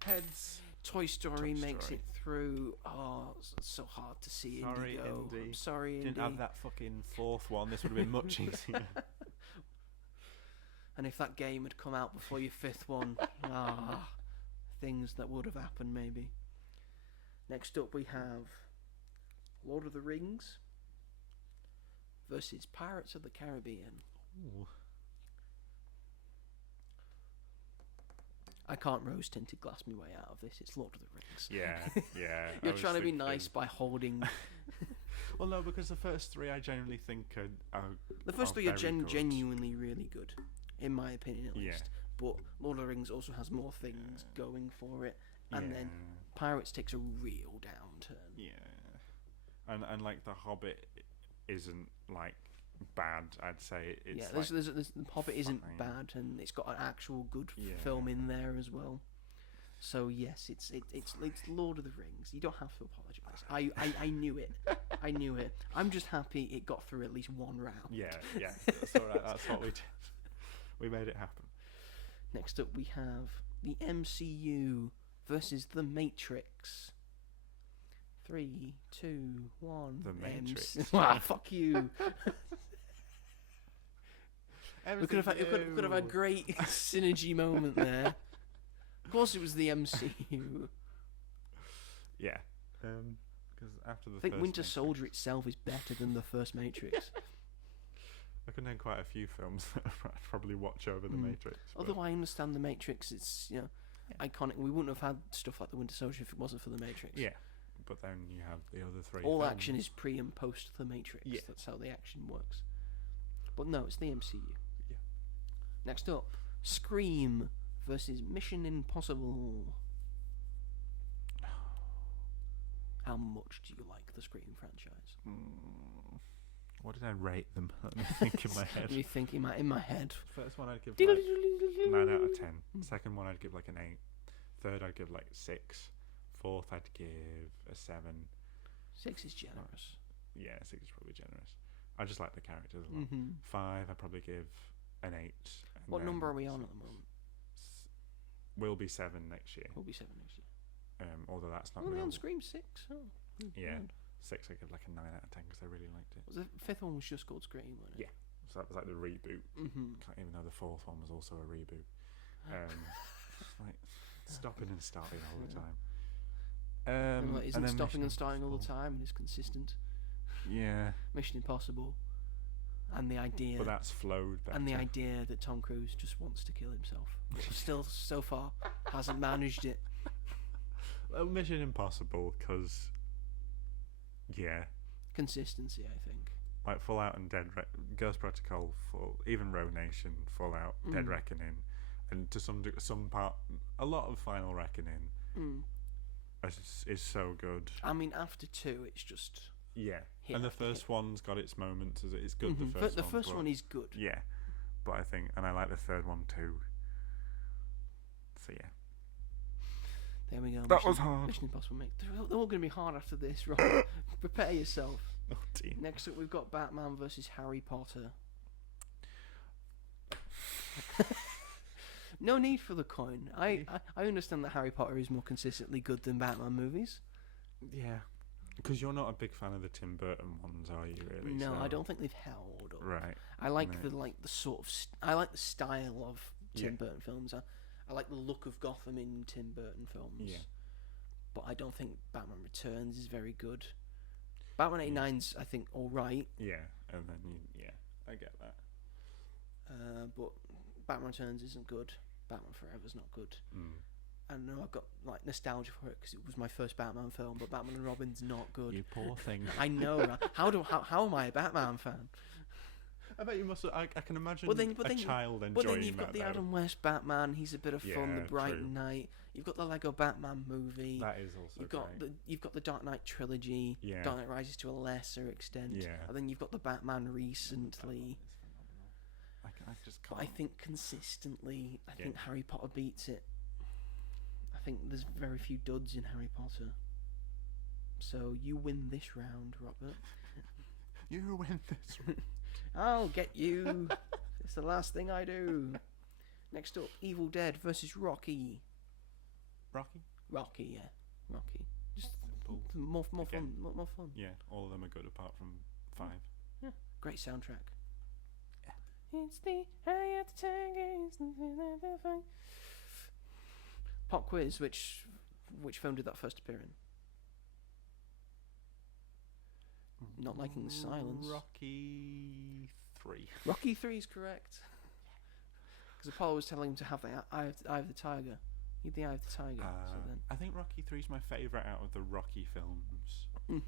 Heads. Toy Story Toy makes Story. it through. Oh, it's so hard to see Sorry, Indy go. Indy. I'm sorry, Indy. Didn't have that fucking fourth one. This would have been much easier. And if that game had come out before your fifth one, things that would have happened maybe. Next up we have Lord of the Rings versus Pirates of the Caribbean. Ooh. I can't rose-tinted glass my way out of this. It's Lord of the Rings. Yeah. I You're was trying to be thinking- nice by holding... Well, no, because the first three I genuinely think are The first three are very good. genuinely really good, in my opinion at Yeah. least. But Lord of the Rings also has more things going for it. And then Pirates takes a real downturn. Yeah. And like The Hobbit isn't like bad. I'd say it's Yeah, like there's the Hobbit isn't fine. bad, and it's got an actual good Yeah. film in there as well. So yes, it's Lord of the Rings. You don't have to apologise. I knew it. I knew it. I'm just happy it got through at least one round. Yeah, that's all right. That's what we did. We made it happen. Next up, we have the MCU versus the Matrix. 3, 2, 1. The Matrix. Wow, fuck you. We could have had a great synergy moment there. Of course, it was the MCU. Yeah. Because after the I think first Winter Matrix, Soldier itself is better than the first Matrix. I can name quite a few films that I'd probably watch over the Matrix. but- Although I understand the Matrix, it's iconic. We wouldn't have had stuff like the Winter Soldier if it wasn't for the Matrix. Yeah, but then you have the other three. All films. action is pre and post the Matrix. Yeah. That's how the action works. But no, it's the MCU. Yeah. Next up, Scream versus Mission Impossible. How much do you like the Scream franchise? What did I rate them? Let me think in my head. You think in my head? First one I'd give like 9 out of 10. Second one I'd give like an 8. Third I'd give like 6. Fourth I'd give a 7. 6 is generous. Yeah, 6 is probably generous. I just like the characters a lot. 5 I'd probably give an 8. and What then number are we on at the moment? We'll be 7 next year. We'll be 7 next year. Although that's not We're only real. on Scream 6. Oh, Yeah. God. 6 I give like a 9 out of 10 because I really liked it. The fifth one was just called Scream, wasn't it? Yeah. So that was like the reboot. Can't even know the fourth one was also a reboot. Like stopping and starting all the time. And like, isn't and then stopping Mission and starting all the Impossible. time and is consistent. Yeah, Mission Impossible, and the idea, but that's flowed better. and the idea that Tom Cruise just wants to kill himself. Still, so far, hasn't managed it. Well, Mission Impossible, because yeah, Consistency, I think. like Fallout and Ghost Protocol, even Rogue Nation, Fallout, Dead Reckoning, and to some part, a lot of Final Reckoning is so good. I mean, after 2, it's just Yeah, hit and the after first one's got its moments. It's good. hit. The first one is good. Yeah, but I think, and I like the third one too. So yeah, There we go. That was hard. Mission Impossible, mate. They're all going to be hard after this, right? Prepare yourself. oh dear. Next up, we've got Batman versus Harry Potter. No need for the coin. I understand that Harry Potter is more consistently good than Batman movies. Yeah, because you're not a big fan of the Tim Burton ones, are you? Really? No, So- I don't think they've held up. Right. I like Right. the sort of I like the style of Tim Yeah. Burton films. I like the look of Gotham in Tim Burton films. Yeah. But I don't think Batman Returns is very good. Batman 89's I think all right. Yeah, and then I get that. But Batman Returns isn't good. Batman Forever's not good. I know I've got like nostalgia for it because it was my first Batman film, but Batman and Robin's not good. You poor thing. I know. Right? How am I a Batman fan? I bet you must. I can imagine But then a child enjoying But then you've got that, the though. Adam West Batman. He's a bit of fun. The Yeah, Brighton true. Knight. You've got the Lego Batman movie. That is also great. You've got the Dark Knight trilogy. Yeah. Dark Knight Rises to a lesser extent. Yeah. And then you've got the Batman recently. I just But can't. I think consistently, I Yeah. think Harry Potter beats it. I think there's very few duds in Harry Potter. So you win this round, Robert. You win this. I'll get you. It's the last thing I do. Next up, Evil Dead versus Rocky. Rocky. Rocky, yeah, Rocky. Just Simple. more fun, Again. more fun. Yeah, all of them are good apart from 5. Great soundtrack. It's the eye of the tiger. It's the fight. Pop quiz. Which film did that first appear in? Not liking the silence. Rocky 3. Rocky 3 is correct. Because Apollo was telling him to have the eye of the tiger. He had the eye of the tiger. So then. I think Rocky 3 is my favourite out of the Rocky films.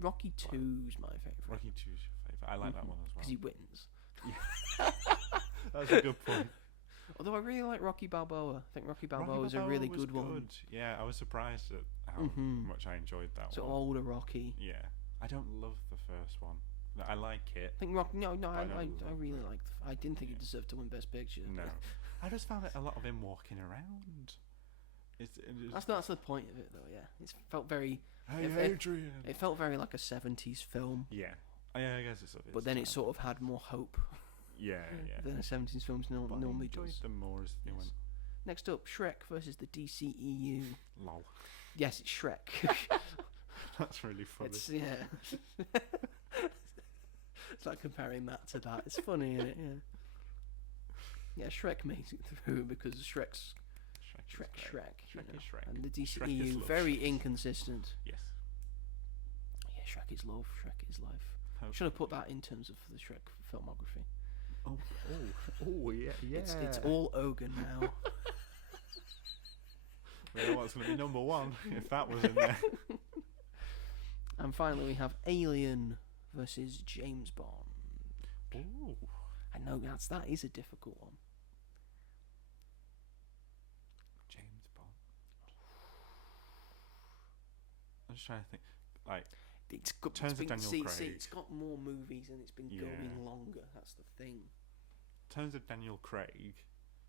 Rocky 2 is my favourite. Rocky 2 is your favourite. I like that one as well. Because he wins. That's a good point. Although I really like Rocky Balboa. I think Rocky Balboa is a really was good one. Yeah, I was surprised at how much I enjoyed that So one. older Rocky. Yeah. I don't love the first one. I like it. I think Rock. No, I know I really Rock. liked. I didn't think it deserved to win Best Picture. No, I just found it a lot of him walking around. That's the point of it, though. Yeah, it felt very. Hey, Adrian. It felt very like a 70s film. Yeah. Yeah, I guess it's. But then it sort of had more hope Yeah. than a 70s films But normally I enjoyed does. them more as they went. Next up, Shrek versus the DCEU. Lol. Yes, it's Shrek. That's really funny. It's it's like comparing that to that. It's funny, isn't it? Yeah. Yeah, Shrek makes it through because Shrek's Shrek. Shrek You know? is Shrek. And the Shrek is DCEU love. very inconsistent. Yes. Yeah, Shrek is love. Shrek is life. Hopefully. Should have put that in terms of the Shrek filmography. Oh, yeah. It's all ogre now. We know what's going to be number one if that was in there. And finally, we have Alien versus James Bond. Ooh. I know that is a difficult one. James Bond. I'm just trying to think. Like, It's got, Terms it's of been, Daniel see, Craig. it's got more movies and it's been Yeah. going longer. That's the thing. in terms of Daniel Craig,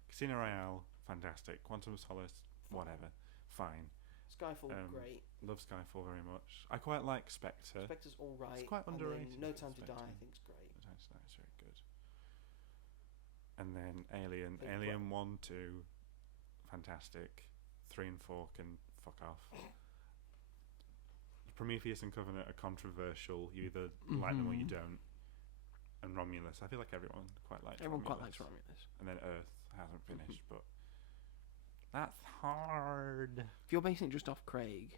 Casino Royale, fantastic. Quantum of Solace, whatever, fine. Skyfall, great. Love Skyfall very much. I quite like Spectre. Spectre's all right. It's quite and underrated, then No Time to Spectre. Die, I think is great. No Time to Die is very good. And then Alien, Think Alien 1, 2, fantastic. 3 and 4 can fuck off. Prometheus and Covenant are controversial. You either like them or you don't. And Romulus, I feel like everyone quite likes Everyone Romulus. quite likes Romulus. And then Earth hasn't finished, but that's hard. If you're basing it just off Craig,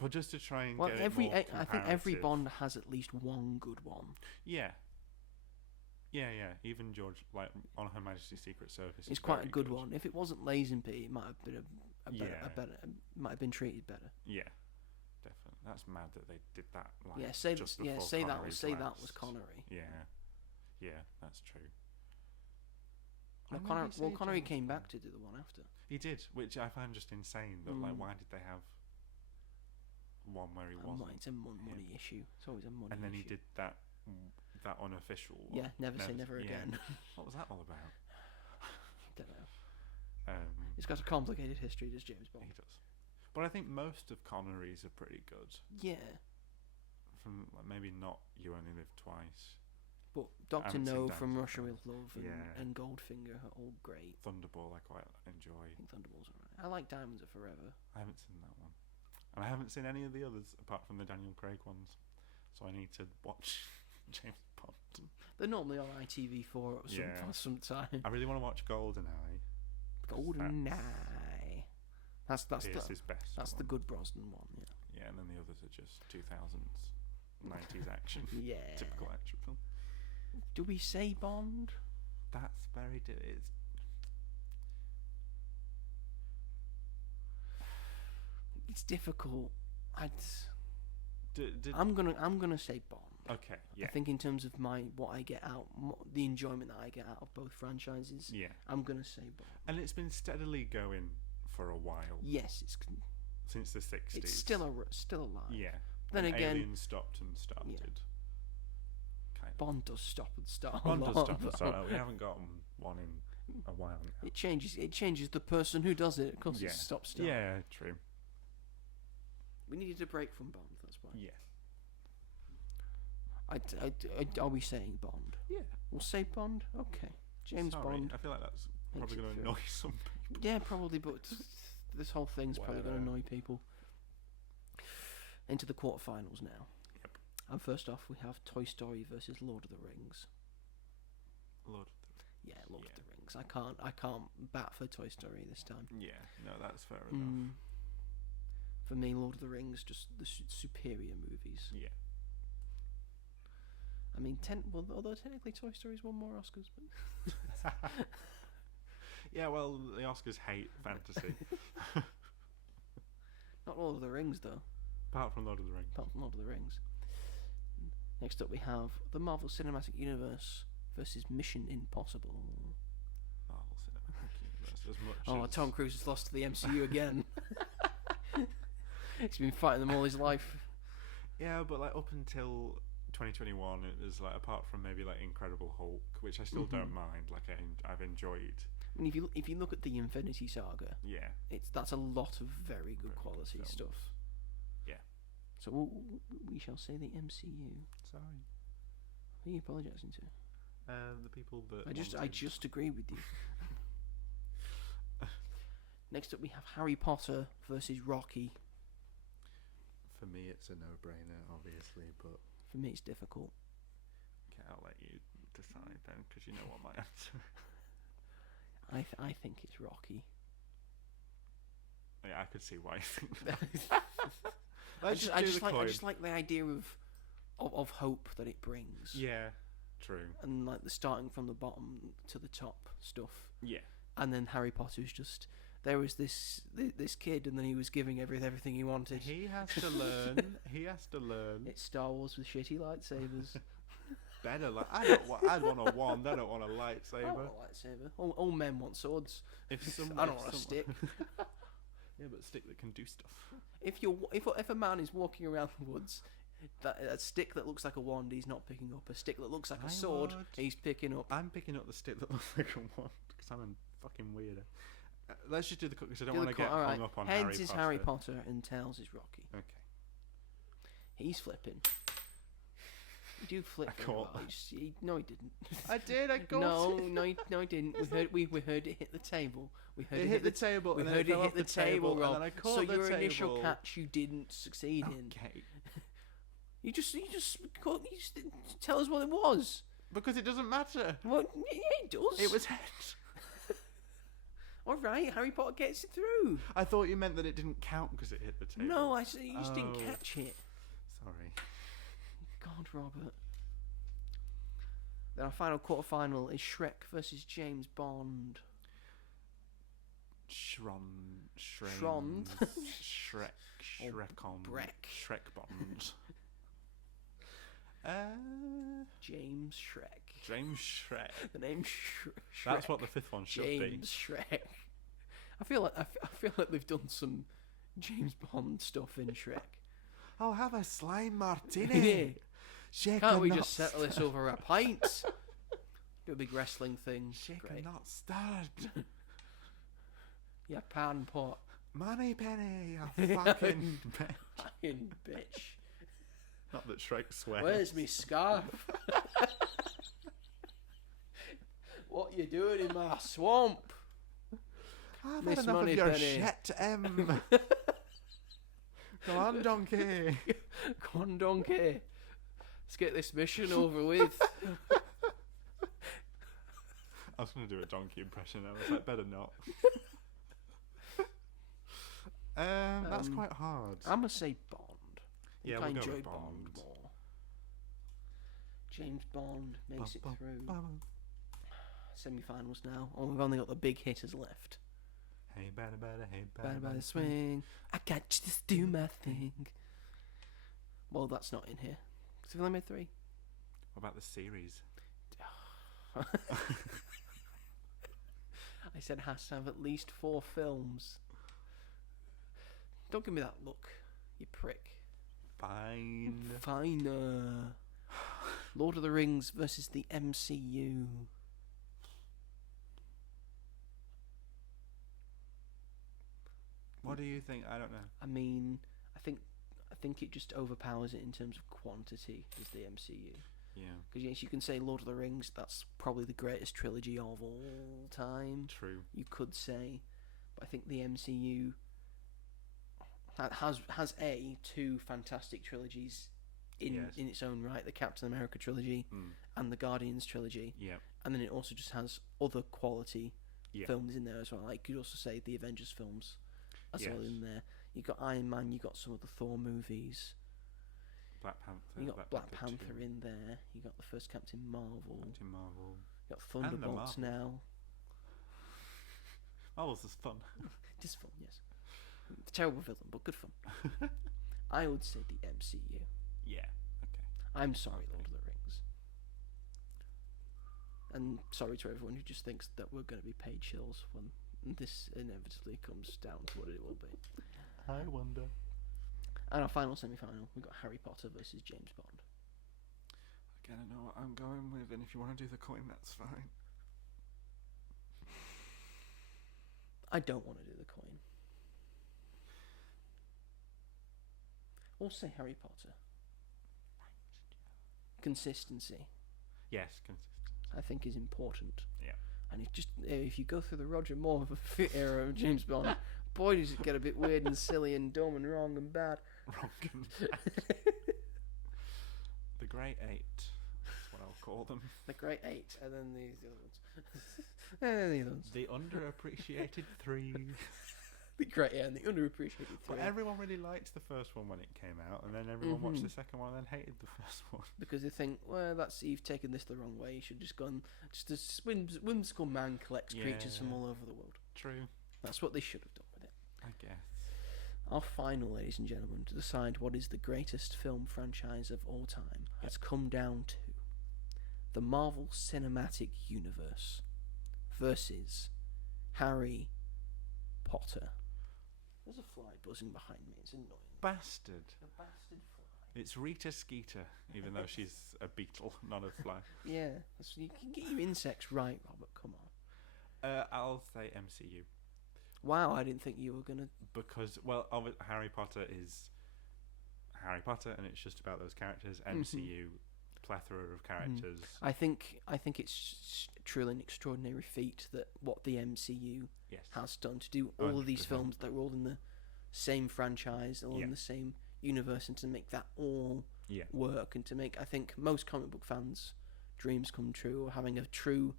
But just to try and well, get every it more I think every comparative. Bond has at least one good one. Yeah. Even George, like on Her Majesty's Secret Service, It's is quite a very good one. If it wasn't Lazenby, it might have been Yeah. might have been treated better. Yeah, definitely. That's mad that they did that. Like, Yeah, say just that. Yeah, before say that. Connery's Say that last. was Connery. Yeah, that's true. Well, I'd Connery, maybe say well, Connery James came Bond. back to do the one after. He did, which I find just insane. That like, Mm. why did they have one where he wasn't? It's a money issue. It's always a money And then issue. he did that unofficial one. Yeah, never say never yeah. again. What was that all about? Don't know. It's got a complicated history, does James Bond? He does. But I think most of Connery's are pretty good. Yeah, From like, maybe not You Only Live Twice. but Doctor haven't seen No Diamonds from and Russia Pearls. with Love and Goldfinger are all great. Thunderball I quite enjoy. I think Thunderball's alright. I like Diamonds Are Forever. I haven't seen that one. And I haven't seen any of the others apart from the Daniel Craig ones. So I need to watch James Bond. They're normally on ITV4 for some time. I really want to watch GoldenEye. GoldenEye. That's Pierce's best that's the one. good Brosnan one. Yeah. Yeah, and then the others are just 2000s, 90s action. Yeah. Typical action film. Do we say Bond? That's very... It's difficult. Did, I'm gonna say Bond. okay, yeah. I think in terms of what I get out, the enjoyment that I get out of both franchises, Yeah. I'm gonna say Bond. And it's been steadily going for a while. Yes, Since the 60s. it's still alive. Yeah. Then and again, Alien stopped and started. Kind of. Bond does stop and start. Bond a does lot, stop and though. start. We haven't gotten one in a while now. It changes the person who does it. Of course, Yeah. it stops start. Yeah, true. We needed a break from Bond. That's why. Yeah. Are we saying Bond? Yeah. We'll say Bond. Okay. James Sorry, Bond. I feel like that's Makes probably it going to feel- annoy some people. Yeah, probably, but this whole thing's probably going to Whatever. annoy people. Into the quarterfinals now. Yep. And first off, we have Toy Story versus Lord of the Rings. Lord. Yeah, Lord of Yeah. the Rings. I can't bat for Toy Story this time. Yeah, no, that's fair enough. For me, Lord of the Rings, just the superior movies. Yeah. I mean, although technically Toy Story's won more Oscars, but Yeah, well, the Oscars hate fantasy. not Lord of the Rings though. Apart from Lord of the Rings. Apart from Lord of the Rings. Next up, we have the Marvel Cinematic Universe versus Mission Impossible. Marvel Cinematic Universe. As much Oh, as... Tom Cruise has lost to the MCU again. He's been fighting them all his life. Yeah, but like up until 2021, it was like, apart from maybe like Incredible Hulk, which I still don't mind. Like I've enjoyed. I mean, if you look at the Infinity Saga, Yeah. that's a lot of very good Very quality good stuff. Yeah. So we shall say the MCU. Sorry. Who are you apologising to? The people that I just agree with you. Next up, we have Harry Potter versus Rocky. For me, it's a no-brainer, obviously, but For me, it's difficult. okay, I'll let you decide then, because you know what my answer. I think it's Rocky. Yeah, I could see why you think that. I just like the idea of hope that it brings. Yeah, true. And like the starting from the bottom to the top stuff. Yeah. And then Harry Potter's just, there was this kid, and then he was giving everything he wanted. He has to learn. He has to learn. It's Star Wars with shitty lightsabers. Better, like I'd want a wand. I don't want a lightsaber. I want a lightsaber. All men want swords. If I don't want a stick. Yeah, but a stick that can do stuff. If a man is walking around the woods, a stick that looks like a wand, he's not picking up. A stick that looks like a sword, he's picking up. I'm picking up the stick that looks like a wand because I'm a fucking weirdo. Let's just do the cook because I don't want to get hung up on Harry Potter. Heads is Harry Potter and tails is Rocky. Okay. He's flipping. You do flip. I caught that. No, he didn't. I did. I got it. No, he didn't. We heard it hit the table. We heard it hit the table. We and heard then it hit the table, Rob. and then I caught so the your table. initial catch you didn't succeed in. Okay. You just didn't tell us what it was. Because it doesn't matter. Well, yeah, it does. It was head. All right, Harry Potter gets it through. I thought you meant that it didn't count because it hit the table. No, you just didn't catch it. Sorry. God, Robert. Then our final quarterfinal is Shrek versus James Bond. Shron. Shrekon. Breck. Shrek Bond. James Shrek. James Shrek. The name Shrek. That's what the fifth one should be. James Shrek. I feel like they've done some James Bond stuff in Shrek. I'll have a slime martini. Can't we just settle this over a pint? Do a big wrestling thing. Shaken, not stirred. Yeah, pan pot. Money penny, you fucking bitch. Fucking bitch. Not that Shrek swears. Where's me scarf? What you doing in my swamp? I've Miss had enough Money of your Penny. shit, Go on, donkey. Come on, donkey. Let's get this mission over with. I was going to do a donkey impression. I was like, better not. That's quite hard. I'm gonna say Bond. Yeah, I we'll go enjoy with Bond more. James Bond makes it through. Semi-finals now. Oh, we've only got the big hitters left. Hey, better, hey, Better swing. I got you, just do my thing. Well, that's not in here. So we've only made 3. What about the series? I said it has to have at least 4 films. Don't give me that look, you prick. Fine. Fine. Lord of the Rings versus the MCU. What do you think? I don't know. I mean, I think it just overpowers it in terms of quantity as the MCU. Yeah. Because yes, you can say Lord of the Rings, that's probably the greatest trilogy of all time. True. You could say, but I think the MCU has 2 fantastic trilogies in its own right: the Captain America trilogy and the Guardians trilogy. Yeah. And then it also just has other quality films in there as well. Like you could also say the Avengers films as well in there. You got Iron Man. You got some of the Thor movies. Black Panther. You got Black Panther in there. You got the first Captain Marvel. You got Thunderbolts now. Marvel's is fun. Just fun, yes. Terrible villain, but good fun. I would say the MCU. Yeah. Okay. I'm sorry, Lord of the Rings. And sorry to everyone who just thinks that we're going to be paid shills when this inevitably comes down to what it will be. I wonder. And our final semi-final, we've got Harry Potter versus James Bond. I don't know what I'm going with, and if you want to do the coin, that's fine. I don't want to do the coin. We'll say Harry Potter. Consistency, Yes, consistent. I think, is important. Yeah. And if you go through the Roger Moore era of James Bond, boy, does it get a bit weird and silly and dumb and wrong and bad. Wrong and bad. The Great Eight. That's what I'll call them. The Great Eight, and then the other ones. And the other ones. The underappreciated three. The Great, and the underappreciated But three. everyone really liked the first one when it came out, and then everyone watched the second one and then hated the first one. Because they think, well, you've taken this the wrong way. You should just go and just a whimsical man collects creatures from all over the world. True. That's what they should have done with it. I guess. Our final, ladies and gentlemen, to decide what is the greatest film franchise of all time has come down to the Marvel Cinematic Universe versus Harry Potter. There's a fly buzzing behind me. It's annoying. Bastard. The bastard fly. It's Rita Skeeter, even though she's a beetle, not a fly. Yeah, you can get your insects right, Robert. Come on. I'll say MCU. Wow, I didn't think you were gonna. Because, well, Harry Potter is Harry Potter, and it's just about those characters. MCU, plethora of characters. I think it's truly an extraordinary feat that what the MCU has done to do all of these 100%. films that are all in the same franchise, all in the same universe, and to make that all work, and to make, I think, most comic book fans' dreams come true, or having a true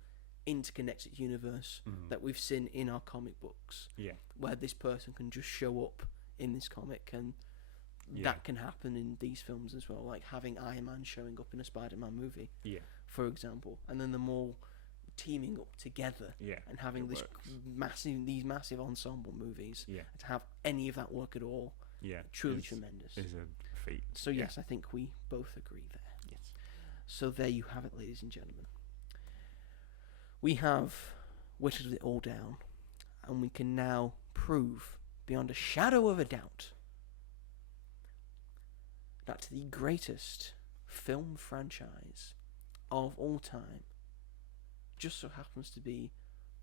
interconnected universe that we've seen in our comic books, where this person can just show up in this comic, and that can happen in these films as well, like having Iron Man showing up in a Spider-Man movie, for example, and then them all teaming up together and having these massive ensemble movies, and to have any of that work at all, truly tremendous. Is a feat. So yes, I think we both agree there. Yes. So there you have it, ladies and gentlemen. We have whittled it all down, and we can now prove beyond a shadow of a doubt that the greatest film franchise of all time just so happens to be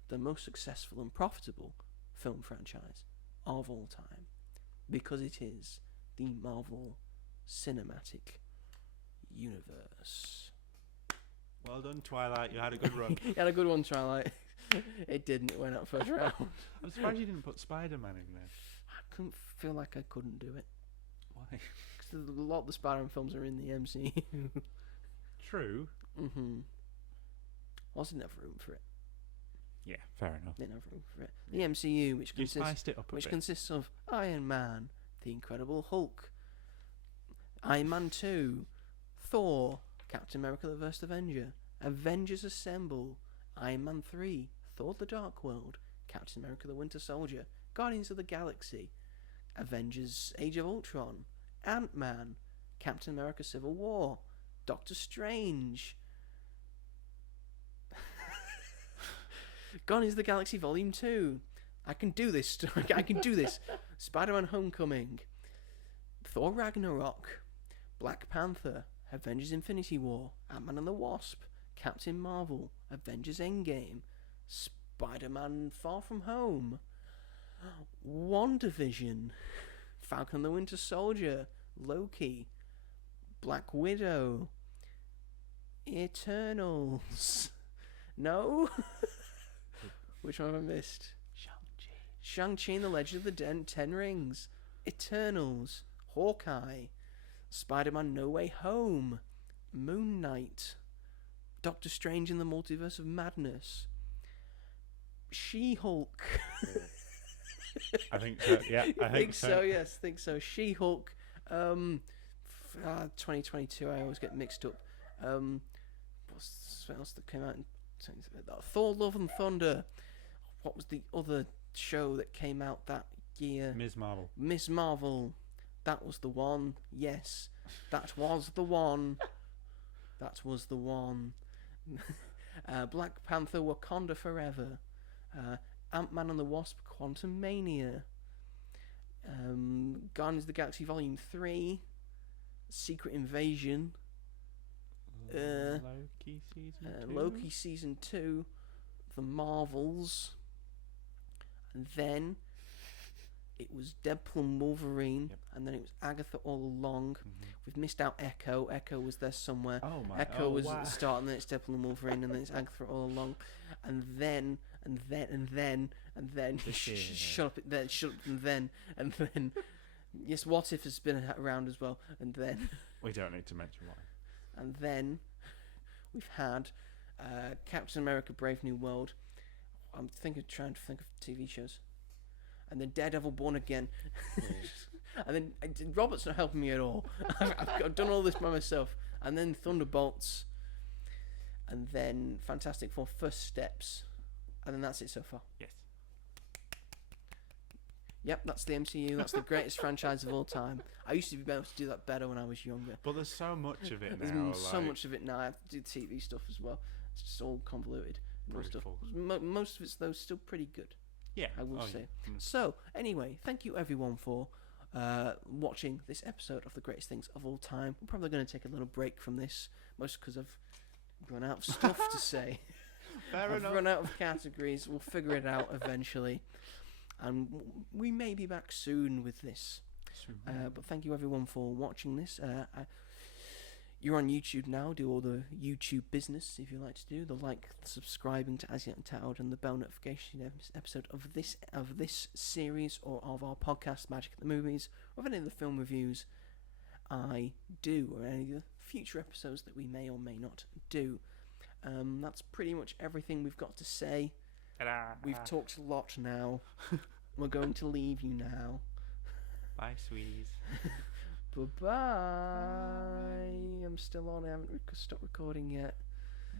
the most successful and profitable film franchise of all time, because it is the Marvel Cinematic Universe. Well done, Twilight. You had a good run. You had a good one, Twilight. It didn't. It went out first round. I'm surprised you didn't put Spider-Man in there. I couldn't feel like I couldn't do it. Why? Because a lot of the Spider-Man films are in the MCU. True. Wasn't enough room for it. Yeah, fair enough. Didn't have room for it. The MCU, which You spiced it up a bit. consists of Iron Man, The Incredible Hulk, Iron Man 2, Thor, Captain America the First Avenger, Avengers Assemble, Iron Man 3, Thor the Dark World, Captain America the Winter Soldier, Guardians of the Galaxy, Avengers Age of Ultron, Ant-Man, Captain America Civil War, Doctor Strange, Guardians of the Galaxy Volume 2. I can do this. I can do this. Spider-Man Homecoming, Thor Ragnarok, Black Panther, Avengers Infinity War, Ant-Man and the Wasp, Captain Marvel, Avengers Endgame, Spider-Man Far From Home, WandaVision, Falcon and the Winter Soldier, Loki, Black Widow, Eternals. No? Which one have I missed? Shang-Chi and the Legend of the Ten Rings, Eternals, Hawkeye, Spider-Man No Way Home, Moon Knight, Doctor Strange in the Multiverse of Madness, She-Hulk. I think so. Yeah, I think so. Yes, think so. She-Hulk. 2022. I always get mixed up. What else that came out in Thor: Love and Thunder. What was the other show that came out that year? Ms. Marvel. Miss Marvel. That was the one. Yes, that was the one. That was the one. Black Panther: Wakanda Forever. Ant-Man and the Wasp: Quantumania. Guardians of the Galaxy Volume 3. Secret Invasion. Loki season 2. Loki season 2, The Marvels, and then it was Deadpool and Wolverine, Yep. and then it was Agatha all along. We've missed out Echo. Echo was there somewhere. Oh my! Echo was wow. at the start, and then it's Deadpool and Wolverine, and then it's Agatha all along, and then shut up, and then yes, What If has been around as well, and then We don't need to mention why. and then we've had Captain America: Brave New World. I'm trying to think of TV shows, and then Daredevil: Born Again, and then Robert's not helping me at all. I've done all this by myself, and then Thunderbolts, and then Fantastic Four: First Steps, and then that's it so far. Yes. Yep, that's the MCU. That's the greatest franchise of all time. I used to be able to do that better when I was younger. But there's so much of it There's now. so much of it now. I have to do TV stuff as well. It's just all convoluted and all stuff. Brutal. Most of it's though still pretty good, Yeah. I will say. Yeah. So anyway, thank you everyone for watching this episode of the greatest things of all time. We're probably going to take a little break from this, most because I've run out of stuff to say. Fair I've enough. run out of categories. We'll figure it out eventually, and we may be back soon with this. But thank you everyone for watching this. You're on YouTube now. Do all the YouTube business if you like to do the like, subscribing to As Yet Untitled, and the bell notification episode of this series or of our podcast Magic at the Movies, or of any of the film reviews I do, or any of the future episodes that we may or may not do. That's pretty much everything we've got to say. Ta-da. We've talked a lot now. We're going to leave you now. Bye, sweeties. Bye-bye. I'm still on. I haven't stopped recording yet.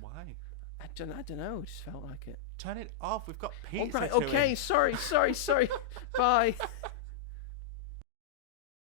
Why? I don't know. It just felt like it. Turn it off. We've got pizza. All right. to Okay. eat. Sorry. Bye.